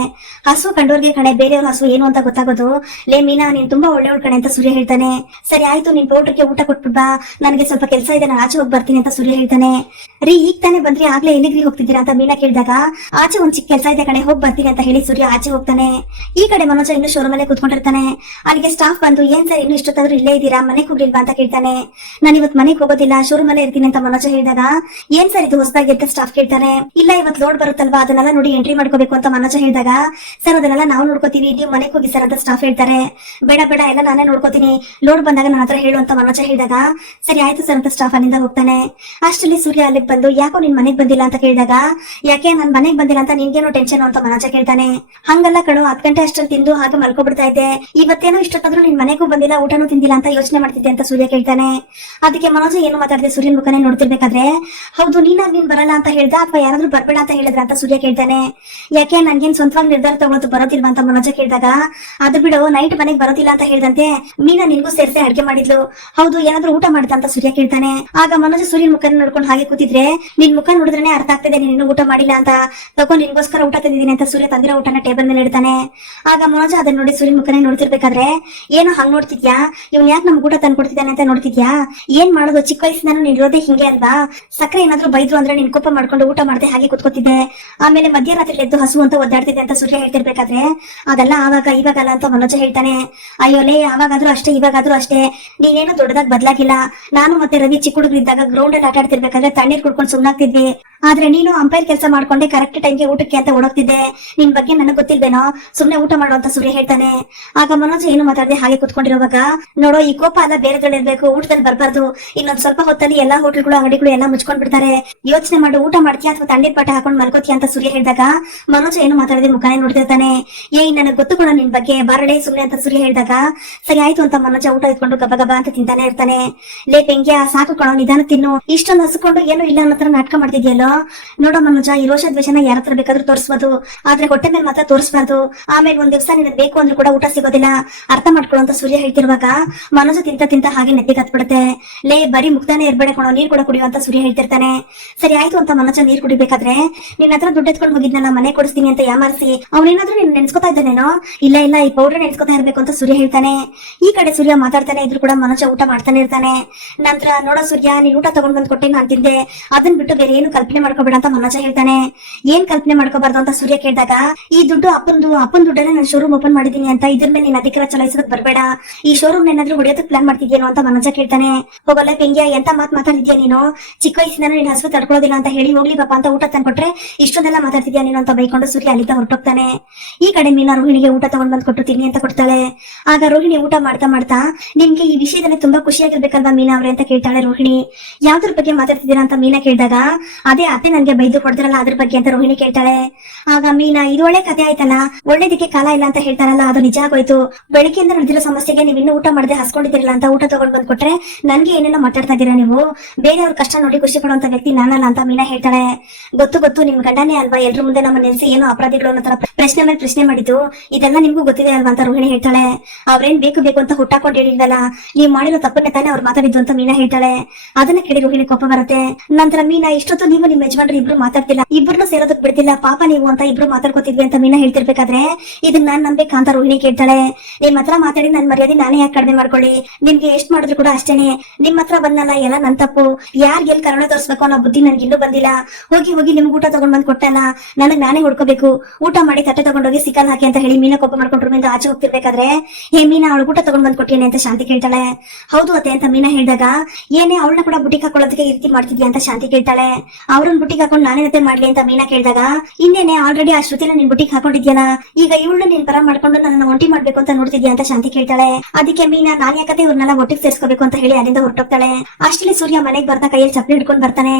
ಹಸು ಕಂಡೋರ್ಗೆ ಕಣೆ, ಬೇರೆಯವ್ರ ಹಸು ಏನು ಅಂತ ಗೊತ್ತಾಗೋದು? ಲೇ ಮೀನಾ, ನೀನ್ ತುಂಬಾ ಒಳ್ಳೆಯವಳ ಕಣೆ ಅಂತ ಸೂರ್ಯ ಹೇಳ್ತಾನೆ. ಸರಿ, ಆಯ್ತು, ನಿನ್ ಪೌಡ್ರಿಗೆ ಊಟ ಕೊಟ್ಬಿಟ್ ಬಾ. ನನಗೆ ಸ್ವಲ್ಪ ಕೆಲಸ ಇದೆ, ನಾನು ಆಚೆ ಹೋಗಿ ಬರ್ತೀನಿ ಅಂತ ಸೂರ್ಯ ಹೇಳ್ತಾನೆ. ರೀ, ಈಗ ತಾನೆ ಬಂದ್ರಿ, ಆಗ್ಲೇ ಎಲ್ಲಿಗ್ರಿ ಹೋಗ್ತಿದ್ದೀರಾ ಅಂತ ಮೀನಾ ಕೇಳಿದಾಗ, ಆಚೆ ಒಂದ್ ಚಿಕ್ಕ ಕೆಲಸ ಇದೆ ಕಣೆ, ಹೋಗಿ ಬರ್ತೀನಿ ಅಂತ ಹೇಳಿ ಸೂರ್ಯ ಆಚೆ ಹೋಗ್ತಾನೆ. ಈ ಕಡೆ ಮನೋಜ ಇನ್ನು ಶೋರೂಮ್ ಅಲ್ಲೇ ಕುತ್ಕೊಂಡಿರ್ತಾನೆ. ಅಲ್ಲಿಗೆ ಸ್ಟಾಫ್ ಬಂದು, ಏನ್ ಸರ್ ಇನ್ನು ಇಷ್ಟೊತ್ತಾದ್ರೂ ಇಲ್ಲೇ ಇದ್ದೀರಾ, ಮನೆಗೆ ಹೋಗ್ಲಿಲ್ವಾ ಅಂತ ಕೇಳ್ತಾನೆ. ನಾನು ಇವತ್ ಮನೆಗೆ ಹೋಗೋದಿಲ್ಲ ಶೋರೂಮ್ ಅಲ್ಲೇ ಇರ್ತೀನಿ ಅಂತ ಮನೋಜ ಹೇಳಿದಾಗ, ಏನ್ ಸರ್ ಇದು ಹೊಸದಾಗಿ ಅಂತ ಸ್ಟಾಫ್ ಕೇಳ್ತಾನೆ. ಇಲ್ಲ, ಇವತ್ ಲೋಡ್ ಬರುತ್ತಲ್ವಾ, ಅದನ್ನೆಲ್ಲ ನೋಡಿ ಎಂಟ್ರಿ ಮಾಡ್ಕೋಬೇಕು ಅಂತ ಮನೋಜ ಹೇಳಿದಾಗ, ಸರ್ ಅದನ್ನೆಲ್ಲ ನಾವು ನೋಡ್ಕೋತೀವಿ, ನೀವು ಮನೆಗೆ ಹೋಗಿ ಸರ್ ಅಂತ ಸ್ಟಾಫ್ ಹೇಳ್ತಾರೆ. ಬೇಡ ಬೇಡ, ಎಲ್ಲ ನಾನೇ ನೋಡ್ಕೋತೀನಿ. ಲೋಡ್ ಬಂದಾಗ ನನ್ನ ಹತ್ರ ಹೇಳು ಅಂತ ಮನೋಜ ಹೇಳಿದಾಗ, ಸರಿ ಆಯ್ತು ಸರ್ ಅಂತ ಸ್ಟಾಫ್ ಅಲ್ಲಿಂದ ಹೋಗ್ತಾನೆ. ಅಷ್ಟರಲ್ಲಿ ಸೂರ್ಯ ಅಲ್ಲಿಗೆ ಬಂದು, ಯಾಕೋ ನಿನ್ ಮನೆಗೆ ಬಂದಿಲ್ಲ? ಅಂತ ಕೇಳಿದಾಗ, ಯಾಕೆ ನನ್ ಮನೆಗೆ ಬಂದಿಲ್ಲ ಅಂತ ನಿನ್ಗೇನೋ ಟೆನ್ಷನ್ ಅಂತ ಮನೋಜ ಕೇಳ್ತಾನೆ. ಹಂಗಲ್ಲ ಕಣೋ ಹತ್ ಗಂಟೆ ಅಷ್ಟಲ್ಲಿ ತಿಂದು ಹಾಗೆ ಮಲ್ಕೊಬಿಡ್ತಾ ಇದ್ದೆ. ಇವತ್ತೇನೋ ಇಷ್ಟೊತ್ತಾದ್ರೂ ನಿನ್ ಮನೆಗೂ ಬಂದಿಲ್ಲ, ಊಟನೂ ತಿಂದಿಲ್ಲ ಅಂತ ಯೋಚನೆ ಮಾಡ್ತಿದ್ದೆ ಅಂತ ಸೂರ್ಯ ಕೇಳ್ತಾನೆ. ಅದಕ್ಕೆ ಮನೋಜ ಏನು ಮಾತಾಡಿದೆ, ಸೂರ್ಯನ್ ಮುಖನೇ ನೋಡ್ತಿರ್ಬೇಕಾದ್ರೆ, ಹೌದು, ನೀನಾಗ್ ನೀನ್ ಬರಲ್ಲ ಅಂತ ಹೇಳ್ದ ಅಥವಾ ಯಾರಾದ್ರೂ ಬರ್ಬೇಡ ಅಂತ ಹೇಳಿದ್ರ ಅಂತ ಸೂರ್ಯ ಕೇಳ್ತಾನೆ. ಯಾಕೆ ನನ್ಗೇನ್ ಸ್ವಂತವಾಗಿ ನಿರ್ಧಾರ ತಗೊಳ್ತು ಬರೋದಿಲ್ವಾ? ಅಂತ ಮನೋಜ ಕೇಳಿದಾಗ, ಅದು ಬಿಡು, ನೈಟ್ ಮನೆಗೆ ಬರೋದಿಲ್ಲ ಅಂತ ಹೇಳ್ದಂತೆ ಮೀನಾ ನಿನ್ಗೂ ಸೇರ್ಸೆ ಅಡ್ಗೆ ಮಾಡಿದ್ಲು. ಹೌದು ಏನಾದ್ರೂ ಊಟ ಮಾಡ್ತಾ ಅಂತ ಸೂರ್ಯ ಕೇಳ್ತಾನೆ. ಆಗ ಮನೋಜ ಸೂರ್ಯನ ಮುಖ ನೋಡ್ಕೊಂಡು ಹಾಗೆ ಕೂತಿದ್ರೆ, ನಿನ್ ಮುಖ ನೋಡಿದ್ರೆ ಅರ್ಥ ಆಗ್ತದೆ, ನೀನು ಊಟ ಮಾಡಿಲ್ಲ ಅಂತ. ತಗೋ, ನಿನ್ಗೋಸ್ಕರ ಊಟ ತಂದಿದ್ದೀನಿ ಅಂತ ಸೂರ್ಯ ತಂದಿರೋ ಊಟನ ಟೇಬಲ್ ಮೇಲೆ ಇಡ್ತಾನೆ. ಆಗ ಮನೋಜ್ ಅದನ್ನ ನೋಡಿ ಸೂರ್ಯ ಮುಖನೇ ನೋಡ್ತಿರ್ಬೇಕಾದ್ರೆ, ಏನೋ ಹಂಗ್ ನೋಡ್ತಿದ್ಯಾ? ಇವ್ನ ಯಾಕೆ ನಮ್ಗೆ ಊಟ ತಂದ್ಕೊಡ್ತಿದ್ದಾನೆ ಅಂತ ನೋಡ್ತಿದ್ಯಾ? ಏನ್ ಮಾಡೋದು? ಚಿಕ್ಕ ವಯಸ್ಸಿನ ನೀನ್ ಇರೋದೇ ಹಿಂಗೆ ಅಲ್ವಾ? ಸಕ್ಕರೆ ಏನಾದ್ರೂ ಬೈದ್ರು ಅಂದ್ರೆ ನಿನ್ ಕೋಪ ಮಾಡ್ಕೊಂಡು ಊಟ ಮಾಡದೆ ಹಾಗೆ ಕುತ್ಕೋತಿದ್ದೆ. ಆಮೇಲೆ ಮಧ್ಯರಾತ್ರಿ ಎದ್ದು ಹಸು ಅಂತ ಒದ್ದಾಡ್ತಿದ್ದೆ ಅಂತ ಸೂರ್ಯ ಹೇಳ್ತಿರ್ಬೇಕಾದ್ರೆ, ಅದೆಲ್ಲ ಆವಾಗ, ಇವಾಗಲ್ಲ ಅಂತ ಮನೋಜ್ ಹೇಳ್ತಾನೆ. ಅಯ್ಯೋ ಅವಾಗಾದ್ರೂ ಅಷ್ಟೇ, ಇವಾಗಾದ್ರೂ ಅಷ್ಟೇ. ನೀನೇನು ದೊಡ್ಡದಾಗಿ ಬದ್ಲಾಗಿಲ್ಲ. ನಾನು ಮತ್ತೆ ರವಿ ಚಿಕ್ಕ ಹುಡುಗರಿದ್ದಾಗ ಗ್ರೌಂಡ್ ಅಲ್ಲಿ ಆಟ ಆಡ್ತಿರ್ಬೇಕಾದ್ರೆ ತಣ್ಣೀರ್ ಕುಡ್ಕೊಂಡು ಸುಮ್ನಾಗ್ತಿದ್ವಿ. ಆದ್ರೆ ನೀನು ಅಂಪೈರ್ ಕೆಲಸ ಮಾಡ್ಕೊಂಡೆ ಕರೆಕ್ಟ್ ಟೈಮ್ಗೆ ಊಟಕ್ಕೆ ಅಂತ ಓಡೋಗ್ತಿದ್ದೆ. ನಿನ್ ಬಗ್ಗೆ ನನಗೆ ಗೊತ್ತಿಲ್ವೇನೋ? ಸುಮ್ನೆ ಊಟ ಮಾಡುವಂತ ಸೂರ್ಯ ಹೇಳ್ತಾನೆ. ಆಗ ಮನೋಜ್ ಏನು ಮಾತಾಡದೆ ಹಾಗೆ ಕುತ್ಕೊಂಡಿರುವಾಗ, ನೋಡೋ, ಈ ಕೋಪ ಅಲ್ಲ ಬೇರೆ ಕಡೆ ಇರ್ಬೇಕು ಊಟದಲ್ಲಿ ಬರ್ಬಾರ್ದು. ಇನ್ನೊಂದ್ ಸ್ವಲ್ಪ ಹೊತ್ತಲ್ಲಿ ಎಲ್ಲಾ ಹೋಟೆಲ್ಗಳು, ಅಂಗಡಿಗಳು ಎಲ್ಲ ಮುಚ್ಕೊಂಡ್ ಬಿಡ್ತಾರೆ ಯೋಚನೆ ಮಾಡಿ, ಊಟ ಮಾಡ್ತೀಯಾ ಅಥವಾ ತಣ್ಣೀರ್ ಪಾಠ ಹಾಕೊಂಡ್ ಮಲ್ಕೋತಿಯ ಅಂತ ಸೂರ್ಯ ಹೇಳಿದಾಗ, ಮನೋಜ್ ಏನು ಮಾತಾಡದೆ ಮುಖಾನೇ ನೋಡ್ತಿರ್ತಾನೆ. ಏಯ್, ನನಗೆ ಗೊತ್ತು ಕೂಡ ನಿನ್ ಬಗ್ಗೆ ಬರಡೆ ಸುಮ್ನೆ ಅಂತ ಸೂರ್ಯ ಹೇಳಿದಾಗ ಸರಿ ಆಯ್ತು ಅಂತ ಮನೋಜ ಊಟ ಇಟ್ಕೊಂಡು ಗಬ ಗಬ ಅಂತ ತಿಂತಾನೆ ಇರ್ತಾನೆ. ಲೇ ಪೆಂಗ್ಯ, ಸಾಕು ಕಣೋ, ನಿಧಾನ ತಿನ್ನು. ಇಷ್ಟೊಂದು ಹಸ್ಕೊಂಡು ಏನು ಇಲ್ಲ ಅನ್ನೋ ತರ ನಾಟಕ ಮಾಡ್ತಿದ್ಯಲ್ಲೋ? ನೋಡೋ ಮನೋಜ, ಈ ರೋಷ ದ್ವೇಷನ ಯಾರತ್ರ ಬೇಕಾದ್ರೂ ತೋರಿಸ್ಬೋದು. ಆದ್ರೆ ಹೊಟ್ಟೆ ಮೇಲೆ ಮಾತ್ರ ತೋರಿಸ್ಬಾರ್ದು. ಆಮೇಲೆ ಒಂದ್ ದಿವಸ ನಿನ್ ಬೇಕು ಅಂದ್ರೆ ಕೂಡ ಊಟ ಸಿಗೋದಿಲ್ಲ. ಅರ್ಥ ಮಾಡ್ಕೊಳ್ಳೋ ಅಂತ ಸೂರ್ಯ ಹೇಳ್ತಿರುವಾಗ ಮನೋಜ ತಿಂತ ತಿಂತ ಹಾಗೆ ನೆತ್ತಿಗೆ ಹತ್ಬಿಡುತ್ತೆ ಲೇ, ಬರೀ ಮುಕ್ತಾನೆ ಇರ್ಬೇಡ ಕಣೋ, ನೀರ್ ಕೂಡ ಕುಡಿಯೋ ಅಂತ ಸೂರ್ಯ ಹೇಳ್ತಿರ್ತಾನೆ. ಸರಿ ಆಯ್ತು ಅಂತ ಮನೋಜ ನೀರ್ ಕುಡಿಬೇಕಾದ್ರೆ ನಿನ್ನ ಹತ್ರ ದುಡ್ಡು ಎತ್ಕೊಂಡು ಹೋಗಿದ್ನಲ್ಲ, ಮನೆ ಕೊಡಿಸ್ತೀನಿ ಅಂತ ಯಾಮಾರಿಸಿ, ಅವನೇನಾದ್ರೂ ನೀನ್ ನೆನ್ಸ್ಕೊತಾ ಇದ್ದಾನೇನೋ? ಇಲ್ಲ ಇಲ್ಲ, ಈ ಪೌಡರ್ ನೆನ್ಸ್ಕೊತಾ ಇರ್ಬೇಕು ಅಂತ ಸೂರ್ಯ ಹೇಳ್ತಾನೆ. ಈ ಕಡೆ ಸೂರ್ಯ ಮಾತಾಡ್ತಾನೆ, ಇದ್ರು ಕೂಡ ಮನೋಜ ಊಟ ಮಾಡ್ತಾನೆ ಇರ್ತಾನೆ. ನಂತರ ನೋಡ ಸೂರ್ಯ, ನೀನ್ ಊಟ ತಗೊಂಡ್ ಬಂದ್ ಕೊಟ್ಟೆ ನಾನ್ ತಿಂದೆ. ಅದನ್ ಬಿಟ್ಟು ಬೇರೆ ಏನು ಕಲ್ಪನೆ ಮಾಡ್ಕೋಬೇಡ ಅಂತ ಮನೋಜ ಹೇಳ್ತಾನೆ. ಏನ್ ಕಲ್ಪನೆ ಮಾಡ್ಕೋಬಾರ್ದು ಅಂತ ಸೂರ್ಯ ಕೇಳಿದಾಗ, ಈ ದುಡ್ಡು ಅಪ್ಪಂದು, ಅಪ್ಪನ್ ದುಡ್ಡನ್ನ ನಾನು ಶೋರೂಮ್ ಓಪನ್ ಮಾಡಿದೀನಿ ಅಂತ ಇದ್ರ ಮೇಲೆ ನೀನ್ ಅಧಿಕಾರ ಚಲಾಯಿಸೋದಕ್ ಬರಬೇಡ. ಈ ಶೋರೂಮ್ ಏನಾದ್ರು ಹೊಡೆಯೋದಕ್ ಪ್ಲಾನ್ ಮಾಡ್ತಿದ್ಯೇನೋ ಅಂತ ಮನೋಜ ಕೇಳ್ತಾನೆ. ಹೋಗಲ್ಲ ಪೆಂಗ್ಯ, ಎಂತ ಮಾತ್ ಮಾತಾಡಿದ್ಯಾ ನೀನು? ಚಿಕ್ಕ ವಯಸ್ಸಿನ ನೀನ್ ಹಸು ತಡ್ಕೊಳೋದಿಲ್ಲ ಅಂತ ಹೇಳಿ ಹೋಗ್ಲಿ ಪಾಪ ಅಂತ ಊಟ ತಂದ್ಕೊಟ್ರೆ ಇಷ್ಟೊಂದೆಲ್ಲ ಮಾತಾಡ್ತಿದ್ಯಾ ನೀನು ಅಂತ ಬೈಕೊಂಡು ಸೂರ್ಯ ಅಲ್ಲಿಂದ ಹೊರಟೋಗ್ತಾನೆ. ಈ ಕಡೆ ಮೀನಾ ರೋಹಿಣಿಗೆ ಊಟ ತಗೊಂಡ್ ಬಂದ್ ಕೊಟ್ಟು ತಿನ್ನಿ ಅಂತ ಕೊಡ್ತಾಳೆ. ಆಗ ರೋಹಿಣಿ ಊಟ ಮಾಡ್ತಾ ಮಾಡ್ತಾ ನಿಮ್ಗೆ ಈ ವಿಷಯದಲ್ಲಿ ತುಂಬಾ ಖುಷಿಯಾಗಿರ್ಬೇಕಲ್ವಾ ಮೀನಾ ಅವ್ರೆ ಅಂತ ಕೇಳ್ತಾಳೆ ರೋಹಿಣಿ? ಯಾವ್ದ್ರ ಬಗ್ಗೆ ಮಾತಾಡ್ತಿದ್ದೀರಾ ಅಂತ ಮೀನಾ ಕೇಳಿದಾಗ? ಅದೇ ಅತ್ತೆ ನನ್ಗೆ ಬೈದು ಕೊಡ್ತಿರಲ್ಲ ಅದ್ರ ಬಗ್ಗೆ ಅಂತ ರೋಹಿಣಿ ಕೇಳ್ತಾಳೆ. ಆಗ ಮೀನಾ, ಇದು ಒಳ್ಳೆ ಕತೆ ಆಯ್ತಲ್ಲ? ಒಳ್ಳೇದಕ್ಕೆ ಕಾಲ ಇಲ್ಲ ಅಂತ ಹೇಳ್ತಾರಲ್ಲ, ಅದು ನಿಜ ಆಗೋಯ್ತು. ಬೆಳಿಗ್ಗೆಯಿಂದ ನಡೆದಿರೋ ಸಮಸ್ಯೆಗೆ ನೀವು ಇನ್ನೂ ಊಟ ಮಾಡದೆ ಹಸ್ಕೊಂಡಿದ್ದೀರಲ್ಲ ಅಂತ ಊಟ ತಗೊಂಡ್ ಬಂದ್ ಕೊಟ್ರೆ ನನ್ಗೆ ಏನೇನೋ ಮಾತಾಡ್ತಾ ಇದ್ದೀರಾ ನೀವು? ಬೇರೆಯವ್ರ ಕಷ್ಟ ನೋಡಿ ಖುಷಿ ಪಡುವಂತ ವ್ಯಕ್ತಿ ನಾನಲ್ಲ ಅಂತ ಮೀನಾ ಹೇಳ್ತಾಳೆ. ಗೊತ್ತು ಗೊತ್ತು, ನಿಮ್ ಗಂಡನೇ ಅಲ್ವಾ? ಎಲ್ರ ಮುಂದೆ ನಮ್ಮ ನೆಲೆಸಿ ಏನೋ ಅಪರಾಧಿಗಳು ಅನ್ನೋ ತರ ಪ್ರಶ್ನೆ ಮೇಲೆ ಪ್ರಶ್ನೆ ಮಾಡಿದ್ದು. ಇದೆಲ್ಲ ನಿಮ್ಗೂ ಗೊತ್ತಿದೆ ಅಲ್ವಾ ಅಂತ ರೋಹಿಣಿ ಹೇಳ್ತಾಳೆ. ಅವ್ರೇನ್ ಬೇಕು ಬೇಕು ಅಂತ ಹುಟ್ಟಾಕೊಂಡು ಹೇಳಿಲ್ವಲ್ಲ ನೀವ್ ಮಾಡಿರೋ ತಪ್ಪನ್ನೇ ತಾನೇ ಅವ್ರು ಮಾತಾಡಿದ್ದು ಅಂತ ಮೀನಾ ಹೇಳ್ತಾಳೆ. ಅದನ್ನ ಕೇಳಿ ರೋಹಿಣಿ ಕೋಪ ಬರುತ್ತೆ. ನಂತರ ಮೀನಾ, ಇಷ್ಟೊತ್ತು ನೀವು ನಿಮ್ಮ ಯಜಮಾನ್ರು ಇಬ್ರು ಮಾತಾಡ್ತಿಲ್ಲ. ಇಬ್ರು ಸೇರೋದಕ್ ಬಿಡ್ತಿಲ್ಲ. ಪಾಪ ನೀವು ಅಂತ ಇಬ್ರು ಮಾತಾಡ್ಕೋತಿದ್ವಿ ಅಂತ ಮೀನಾ ಹೇಳ್ತಿರ್ಬೇಕಾದ್ರೆ ಇದನ್ನ ನಾನ್ ನಂಬೇಕು ಅಂತ ರೋಹಿಣಿ ಕೇಳ್ತಾಳೆ. ನಿಮ್ ಹತ್ರ ಮಾತಾಡಿ ನನ್ ಮರ್ಯಾದೆ ನಾನೇ ಯಾಕೆ ಕಡಿಮೆ ಮಾಡ್ಕೊಳ್ಳಿ. ನಿಮ್ಗೆ ಎಷ್ಟ್ ಮಾಡಿದ್ರು ಕೂಡ ಅಷ್ಟೇನೆ. ನಿಮ್ ಹತ್ರ ಬಂದಲ್ಲ ಎಲ್ಲ ನನ್ ತಪ್ಪು. ಯಾರ್ ಎಲ್ ಕರುಣೆ ತೋರಿಸ್ಬೇಕು ಅನ್ನೋ ಬುದ್ಧಿ ನನ್ಗೆ ಇನ್ನೂ ಬಂದಿಲ್ಲ. ಹೋಗಿ ಹೋಗಿ ನಿಮ್ಗೆ ಊಟ ತಗೊಂಡ್ ಬಂದ್ ಕೊಟ್ಟಲ್ಲ ನನಗ್ ನಾನೇ ಹುಡ್ಕೋಬೇಕು. ಊಟ ಮಾಡಿ ತಟ್ಟೆ ತಗೊಂಡೋಗಿ ಸಿಕ್ಕಲ್ ಹಾಕಿ ಅಂತ ಹೇಳಿ ಮೀನಾ ಕೋಪ ಮಾಡ್ಕೊಂಡ್ರು. ಆಚೆ ಹೋಗ್ತಿರ್ಬೇಕಾದ್ರೆ ಹೇ ಮೀನಾ ಅವಳು ಊಟ ತಗೊಂಡ್ ಬಂದ್ ಕೊಟ್ಟಿಯೇನೆ ಅಂತ ಶಾಂತಿ ಕೇಳ್ತಾಳೆ. ಹೌದು ಅತ್ತೆ ಅಂತ ಮೀನಾ ಹೇಳಿದಾಗ, ಏನೇ ಅವಳನ್ನ ಕೂಡ ಬುಟ್ಟಿ ಹಾಕೊಳ್ಳೋದಕ್ಕೆ ಈ ರೀತಿ ಮಾಡ್ತಿದ್ಯಾ ಅಂತ ಶಾಂತಿ ಕೇಳ್ತಾಳೆ. ಅವ್ರನ್ನ ಬುಟ್ಟಿ ಹಾಕೊಂಡು ನಾನೇನತ್ತೆ ಮಾಡ್ಲಿ ಅಂತ ಮೀನಾ ಕೇಳಿದಾಗ, ಇನ್ನೇನೆ ಆಲ್ರೆಡಿ ಆ ಶ್ರುತಿನ ನಿನ್ ಬುಟ್ಟಿಗೆ ಹಾಕೊಂಡಿದ್ಯಾನ ಈಗ ಇವಳನ್ನ ನೀನ್ ಪರ ಮಾಡ್ಕೊಂಡು ನನ್ನ ಒಂಟಿ ಮಾಡ್ಬೇಕು ಅಂತ ನೋಡ್ತಿದ್ಯಾ ಅಂತ ಶಾಂತಿ ಕೇಳ್ತಾಳೆ. ಅದಕ್ಕೆ ಮೀನಾ, ನಾನ್ ಯಾಕತ್ತೆ ಇವ್ರನ್ನೆಲ್ಲ ಒಟ್ಟಿಗೆ ಸೇರ್ಸ್ಕೋಬೇಕು ಅಂತ ಹೇಳಿ ಅಲ್ಲಿಂದ ಹೊರಟೋಗ್ತಾಳೆ. ಅಷ್ಟರಲ್ಲಿ ಸೂರ್ಯ ಮನೆಗೆ ಬರ್ತಾ ಕೈಯಲ್ಲಿ ಚಪ್ಪಲಿ ಹಿಡ್ಕೊಂಡ್ ಬರ್ತಾನೆ.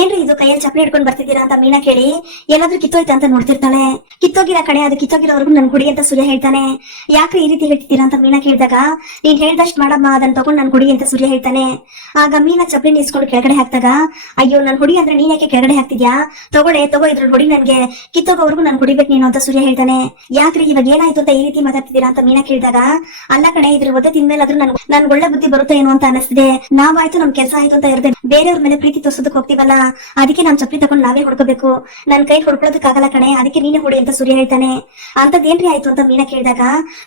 ಏನ್ರಿ ಇದು ಕೈಯಲ್ಲಿ ಚಪ್ಪಲಿ ಹಿಡ್ಕೊಂಡ್ ಬರ್ತಿದ್ದೀರಾ ಅಂತ ಮೀನಾ ಕೇಳಿ, ಎಲ್ಲಾದ್ರೂ ಕಿತ್ತೋಯ್ತಾ ಅಂತ ನೋಡ್ತಿರ್ತಾಳೆ. ಕಿತ್ತೋಗಿರೋ ಕಡೆ, ಅದು ಕಿತ್ತೋಗಿರೋವರೆಗೂ ನನ್ ಗುಡಿ ಅಂತ ಸೂರ್ಯ ಹೇಳ್ತಾನೆ. ಯಾಕೆ ಈ ರೀತಿ ಹೇಳ್ತಿದ್ದೀರಾ ಅಂತ ಮೀನಾ ಕೇಳಿದಾಗ, ನೀನ್ ಹೇಳ್ದಷ್ಟ್ ಮಾಡಮ್ಮ ಅದನ್ನ ತಗೊಂಡ್ ನನ್ ಹುಡಿ ಅಂತ ಸೂರ್ಯ ಹೇಳ್ತಾನೆ. ಆಗ ಮೀನಾ ಚಪ್ಪಲಿ ನಿಸ್ಕೊಂಡು ಕೆಳಗಡೆ ಹಾಕ್ದಾಗ, ಅಯ್ಯೋ, ನನ್ ಹುಡಿ ಅಂದ್ರೆ ನೀನ್ ಯಾಕೆ ಕೆಳಗಡೆ ಹಾಕ್ತಿದ್ಯಾ? ತಗೊಳ್ಳೆ, ತಗೋ ಇದ್ರ ಹುಡಿ ನನ್ಗೆ. ಕಿತ್ತೋಗೋವರೆಗೂ ನನ್ ಹುಡಿಬೇಕು ನೀನು ಅಂತ ಸೂರ್ಯ ಹೇಳ್ತಾನೆ. ಯಾಕ್ರಿ, ಇವಾಗ ಏನಾಯ್ತು ಅಂತ ಈ ರೀತಿ ಮಾತಾಡ್ತಿದ್ದೀರಾ? ಅಂತ ಮೀನಾ ಕೇಳಿದಾಗ, ಅಲ್ಲ ಕಡೆ ಇದ್ರ ಒದ್ದೆ ತಿನ್ಮೇಲಾದ್ರೂ ನನ್ ನನ್ ಒಳ್ಳೆ ಬುದ್ಧಿ ಬರುತ್ತೆ ಏನು ಅಂತ ಅನಿಸ್ತಿದೆ. ನಾವಾಯ್ತು ನಮ್ ಕೆಲಸ ಆಯ್ತು ಅಂತ ಇರದೆ. ಬೇರೆಯವ್ರ ಮೇಲೆ ಪ್ರೀತಿ ತೋರ್ಸೋದಕ್ಕೆ ಹೋಗ್ತೀವಲ್ಲ, ಅದಕ್ಕೆ ನಮ್ ಚಪ್ಪಲಿ ತಗೊಂಡ್ ನಾವೇ ಹುಡ್ಕೋಬೇಕು. ನನ್ ಕೈ ಹೊಡ್ಕೊಳ್ಳೋದಕ್ಕಾಗಲ್ಲ ಕಣೆ, ಅದಕ್ಕೆ ನೀನೇ ಹುಡಿ ಅಂತ ಸೂರ್ಯ ಹೇಳ್ತಾನೆ. ಅಂತದೇನ್ರಿ ಆಯ್ತು? ಅಂತ ಮೀನಾ ಕೇಳಿದಾಗ,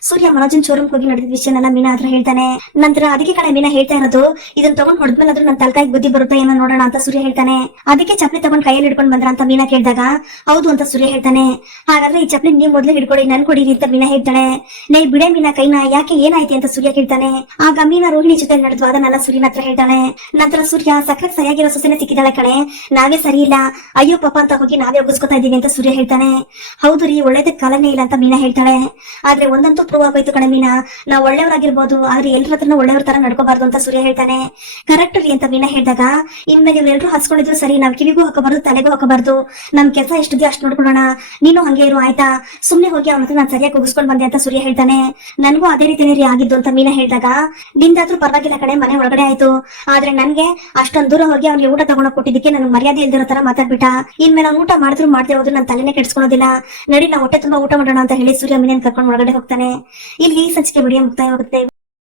ಸೂರ್ಯ, ಮನೋಜನ್ ಶೋರೂಮ್ ಹೋಗಿ ನಡೆದ ವಿಷಯನೆಲ್ಲ ಮೀನಾ ಹತ್ರ ಹೇಳ್ತಾನೆ. ನಂತರ ಅದಕ್ಕೆ ಕಡೆ ಮೀನಾ ಹೇಳ್ತಾ ಇರೋದು, ಇದನ್ನ ತಗೊಂಡ್ ಹೊಡೆದ್ಮೇಲಾದ್ರೂ ನನ್ನ ತಲ್ಕಾಯಿ ಬುದ್ಧಿ ಬರುತ್ತೆ ಏನೋ ನೋಡೋಣ ಅಂತ ಸೂರ್ಯ ಹೇಳ್ತಾನೆ. ಅದಕ್ಕೆ ಚಪ್ಪಲಿ ತಗೊಂಡ್ ಕೈಯಲ್ಲಿ ಹಿಡ್ಕೊಂಡ್ ಬಂದ್ರ ಅಂತ ಮೀನಾ ಕೇಳಿದಾಗ, ಹೌದು ಅಂತ ಸೂರ್ಯ ಹೇಳ್ತಾನೆ. ಹಾಗಾದ್ರೆ ಈ ಚಪ್ಪಲಿ ನೀವ್ ಮೊದ್ಲು ಹಿಡ್ಕೊಡಿ, ನನ್ ಕೊಡಿ ಅಂತ ಮೀನಾ ಹೇಳ್ತಾಳೆ. ನೈ ಬಿಡೆ ಮೀನಾ ಕೈನ, ಯಾಕೆ ಏನಾಯ್ತಿ ಅಂತ ಸೂರ್ಯ ಕೇಳ್ತಾನೆ. ಆಗ ಮೀನಾ ರೋಹಿಣಿ ಜೊತೆ ನಡೆದು ಅದನ್ನೆಲ್ಲ ಸೂರ್ಯನ ಹತ್ರ ಹೇಳ್ತಾಳೆ. ನಂತರ ಸೂರ್ಯ ಸಕ್ಕರೆ ಸರಿಯಾಗಿರೋ ಸೊಸೆನೆ ಸಿಕ್ಕಿದಾಳೆ ಕಣೆ. ನಾವೇ ಸರಿ ಇಲ್ಲ. ಅಯ್ಯೋ ಪಾಪ ಅಂತ ಹೋಗಿ ನಾವೇ ಒಗ್ಗಿಸ್ಕೊತಾ ಇದೀವಿ ಅಂತ ಸೂರ್ಯ ಹೇಳ್ತಾನೆ. ಹೌದು ರೀ ಒಳ್ಳೇದಕ್ಕೆ ಕಾಲನೇ ಇಲ್ಲ ಅಂತ ಮೀನಾ ಹೇಳ್ತಾಳೆ. ಆದ್ರೆ ಒಂದಂತೂ ಪ್ರೂವ್ ಆಗೋಯ್ತು ಕಣೆ ಮೀನಾ. ನಾವ್ ಒಳ್ಳೆಯವರಾಗಿರ್ಬೋದು ಆದ್ರೆ ಎಲ್ರ ಹತ್ರನೂ ಒಳ್ಳೆಯವ್ರ ತರ ನಡ್ಕೋಬಾರ್ದು ಅಂತ ಸೂರ್ಯ ಹೇಳ್ತಾನೆ. ಕರೆಕ್ಟ್ ರೀ ಅಂತ ಮೀನಾ ಹೇಳಿದಾಗ, ಇನ್ಮೇಲೆ ಇವ್ರೆಲ್ರು ಹಸ್ಕೊಂಡಿದ್ರು ಸರಿ, ನಾವ್ ಕಿವಿಗೂ ಹಾಕಬಾರ್ದು, ತಲೆಗೂ ಹಾಕಬಾರ್ದು, ನಮ್ ಕೆಲಸ ಎಷ್ಟಿದೆಯೋ ಅಷ್ಟು ನೋಡ್ಕೊಳ್ಳೋಣ, ನೀನು ಹಂಗೆ ಇರು, ಆಯ್ತಾ? ಸುಮ್ನೆ ಹೋಗಿ ಅವನ ನಾನು ಸರಿಯಾಗಿ ಮುಗಿಸ್ಕೊಂಡ್ ಬಂದೆ ಅಂತ ಸೂರ್ಯ ಹೇಳ್ತಾನೆ. ನನ್ಗೂ ಅದೇ ರೀತಿನೇ ರೀ ಆಗಿದ್ದು ಅಂತ ಮೀನಾ ಹೇಳಿದಾಗ, ನಿಂದಾದ್ರೂ ಪರವಾಗಿಲ್ಲ ಕಡೆ ಮನೆ ಒಳಗಡೆ ಆಯ್ತು. ಆದ್ರೆ ನನ್ಗೆ ಅಷ್ಟೊಂದ್ ದೂರ ಹೋಗಿ ಅವ್ನಿಗೆ ಊಟ ತಗೊಂಡೋಗ್ ಕೊಟ್ಟಿದ್ದಕ್ಕೆ ನನ್ ಮರ್ಯಾದೆ ಇಲ್ದಿರೋ ತರ ಮಾತಾಡ್ಬಿಟ್ಟ. ಇನ್ಮೇಲೆ ಅವ್ನು ಊಟ ಮಾಡಿದ್ರು ಮಾಡ್ದೆ ಹೋದ್ರು ನನ್ನ ತಲೆನೇ ಕೆಡ್ಸ್ಕೊಳೋದಿಲ್ಲ. ನಡಿ, ನಾವು ಹೊಟ್ಟೆ ತುಂಬಾ ಊಟ ಮಾಡೋಣ ಅಂತ ಹೇಳಿ ಸೂರ್ಯ ಮೀನನ್ ಕರ್ಕೊಂಡು ಒಳಗಡೆ ಹೋಗ್ತಾನೆ. ಇಲ್ಲಿ ಈ ಸಂಚಿಕೆ ವಿಡಿಯೋ ಮುಕ್ತಾಯ ಹೋಗುತ್ತೆ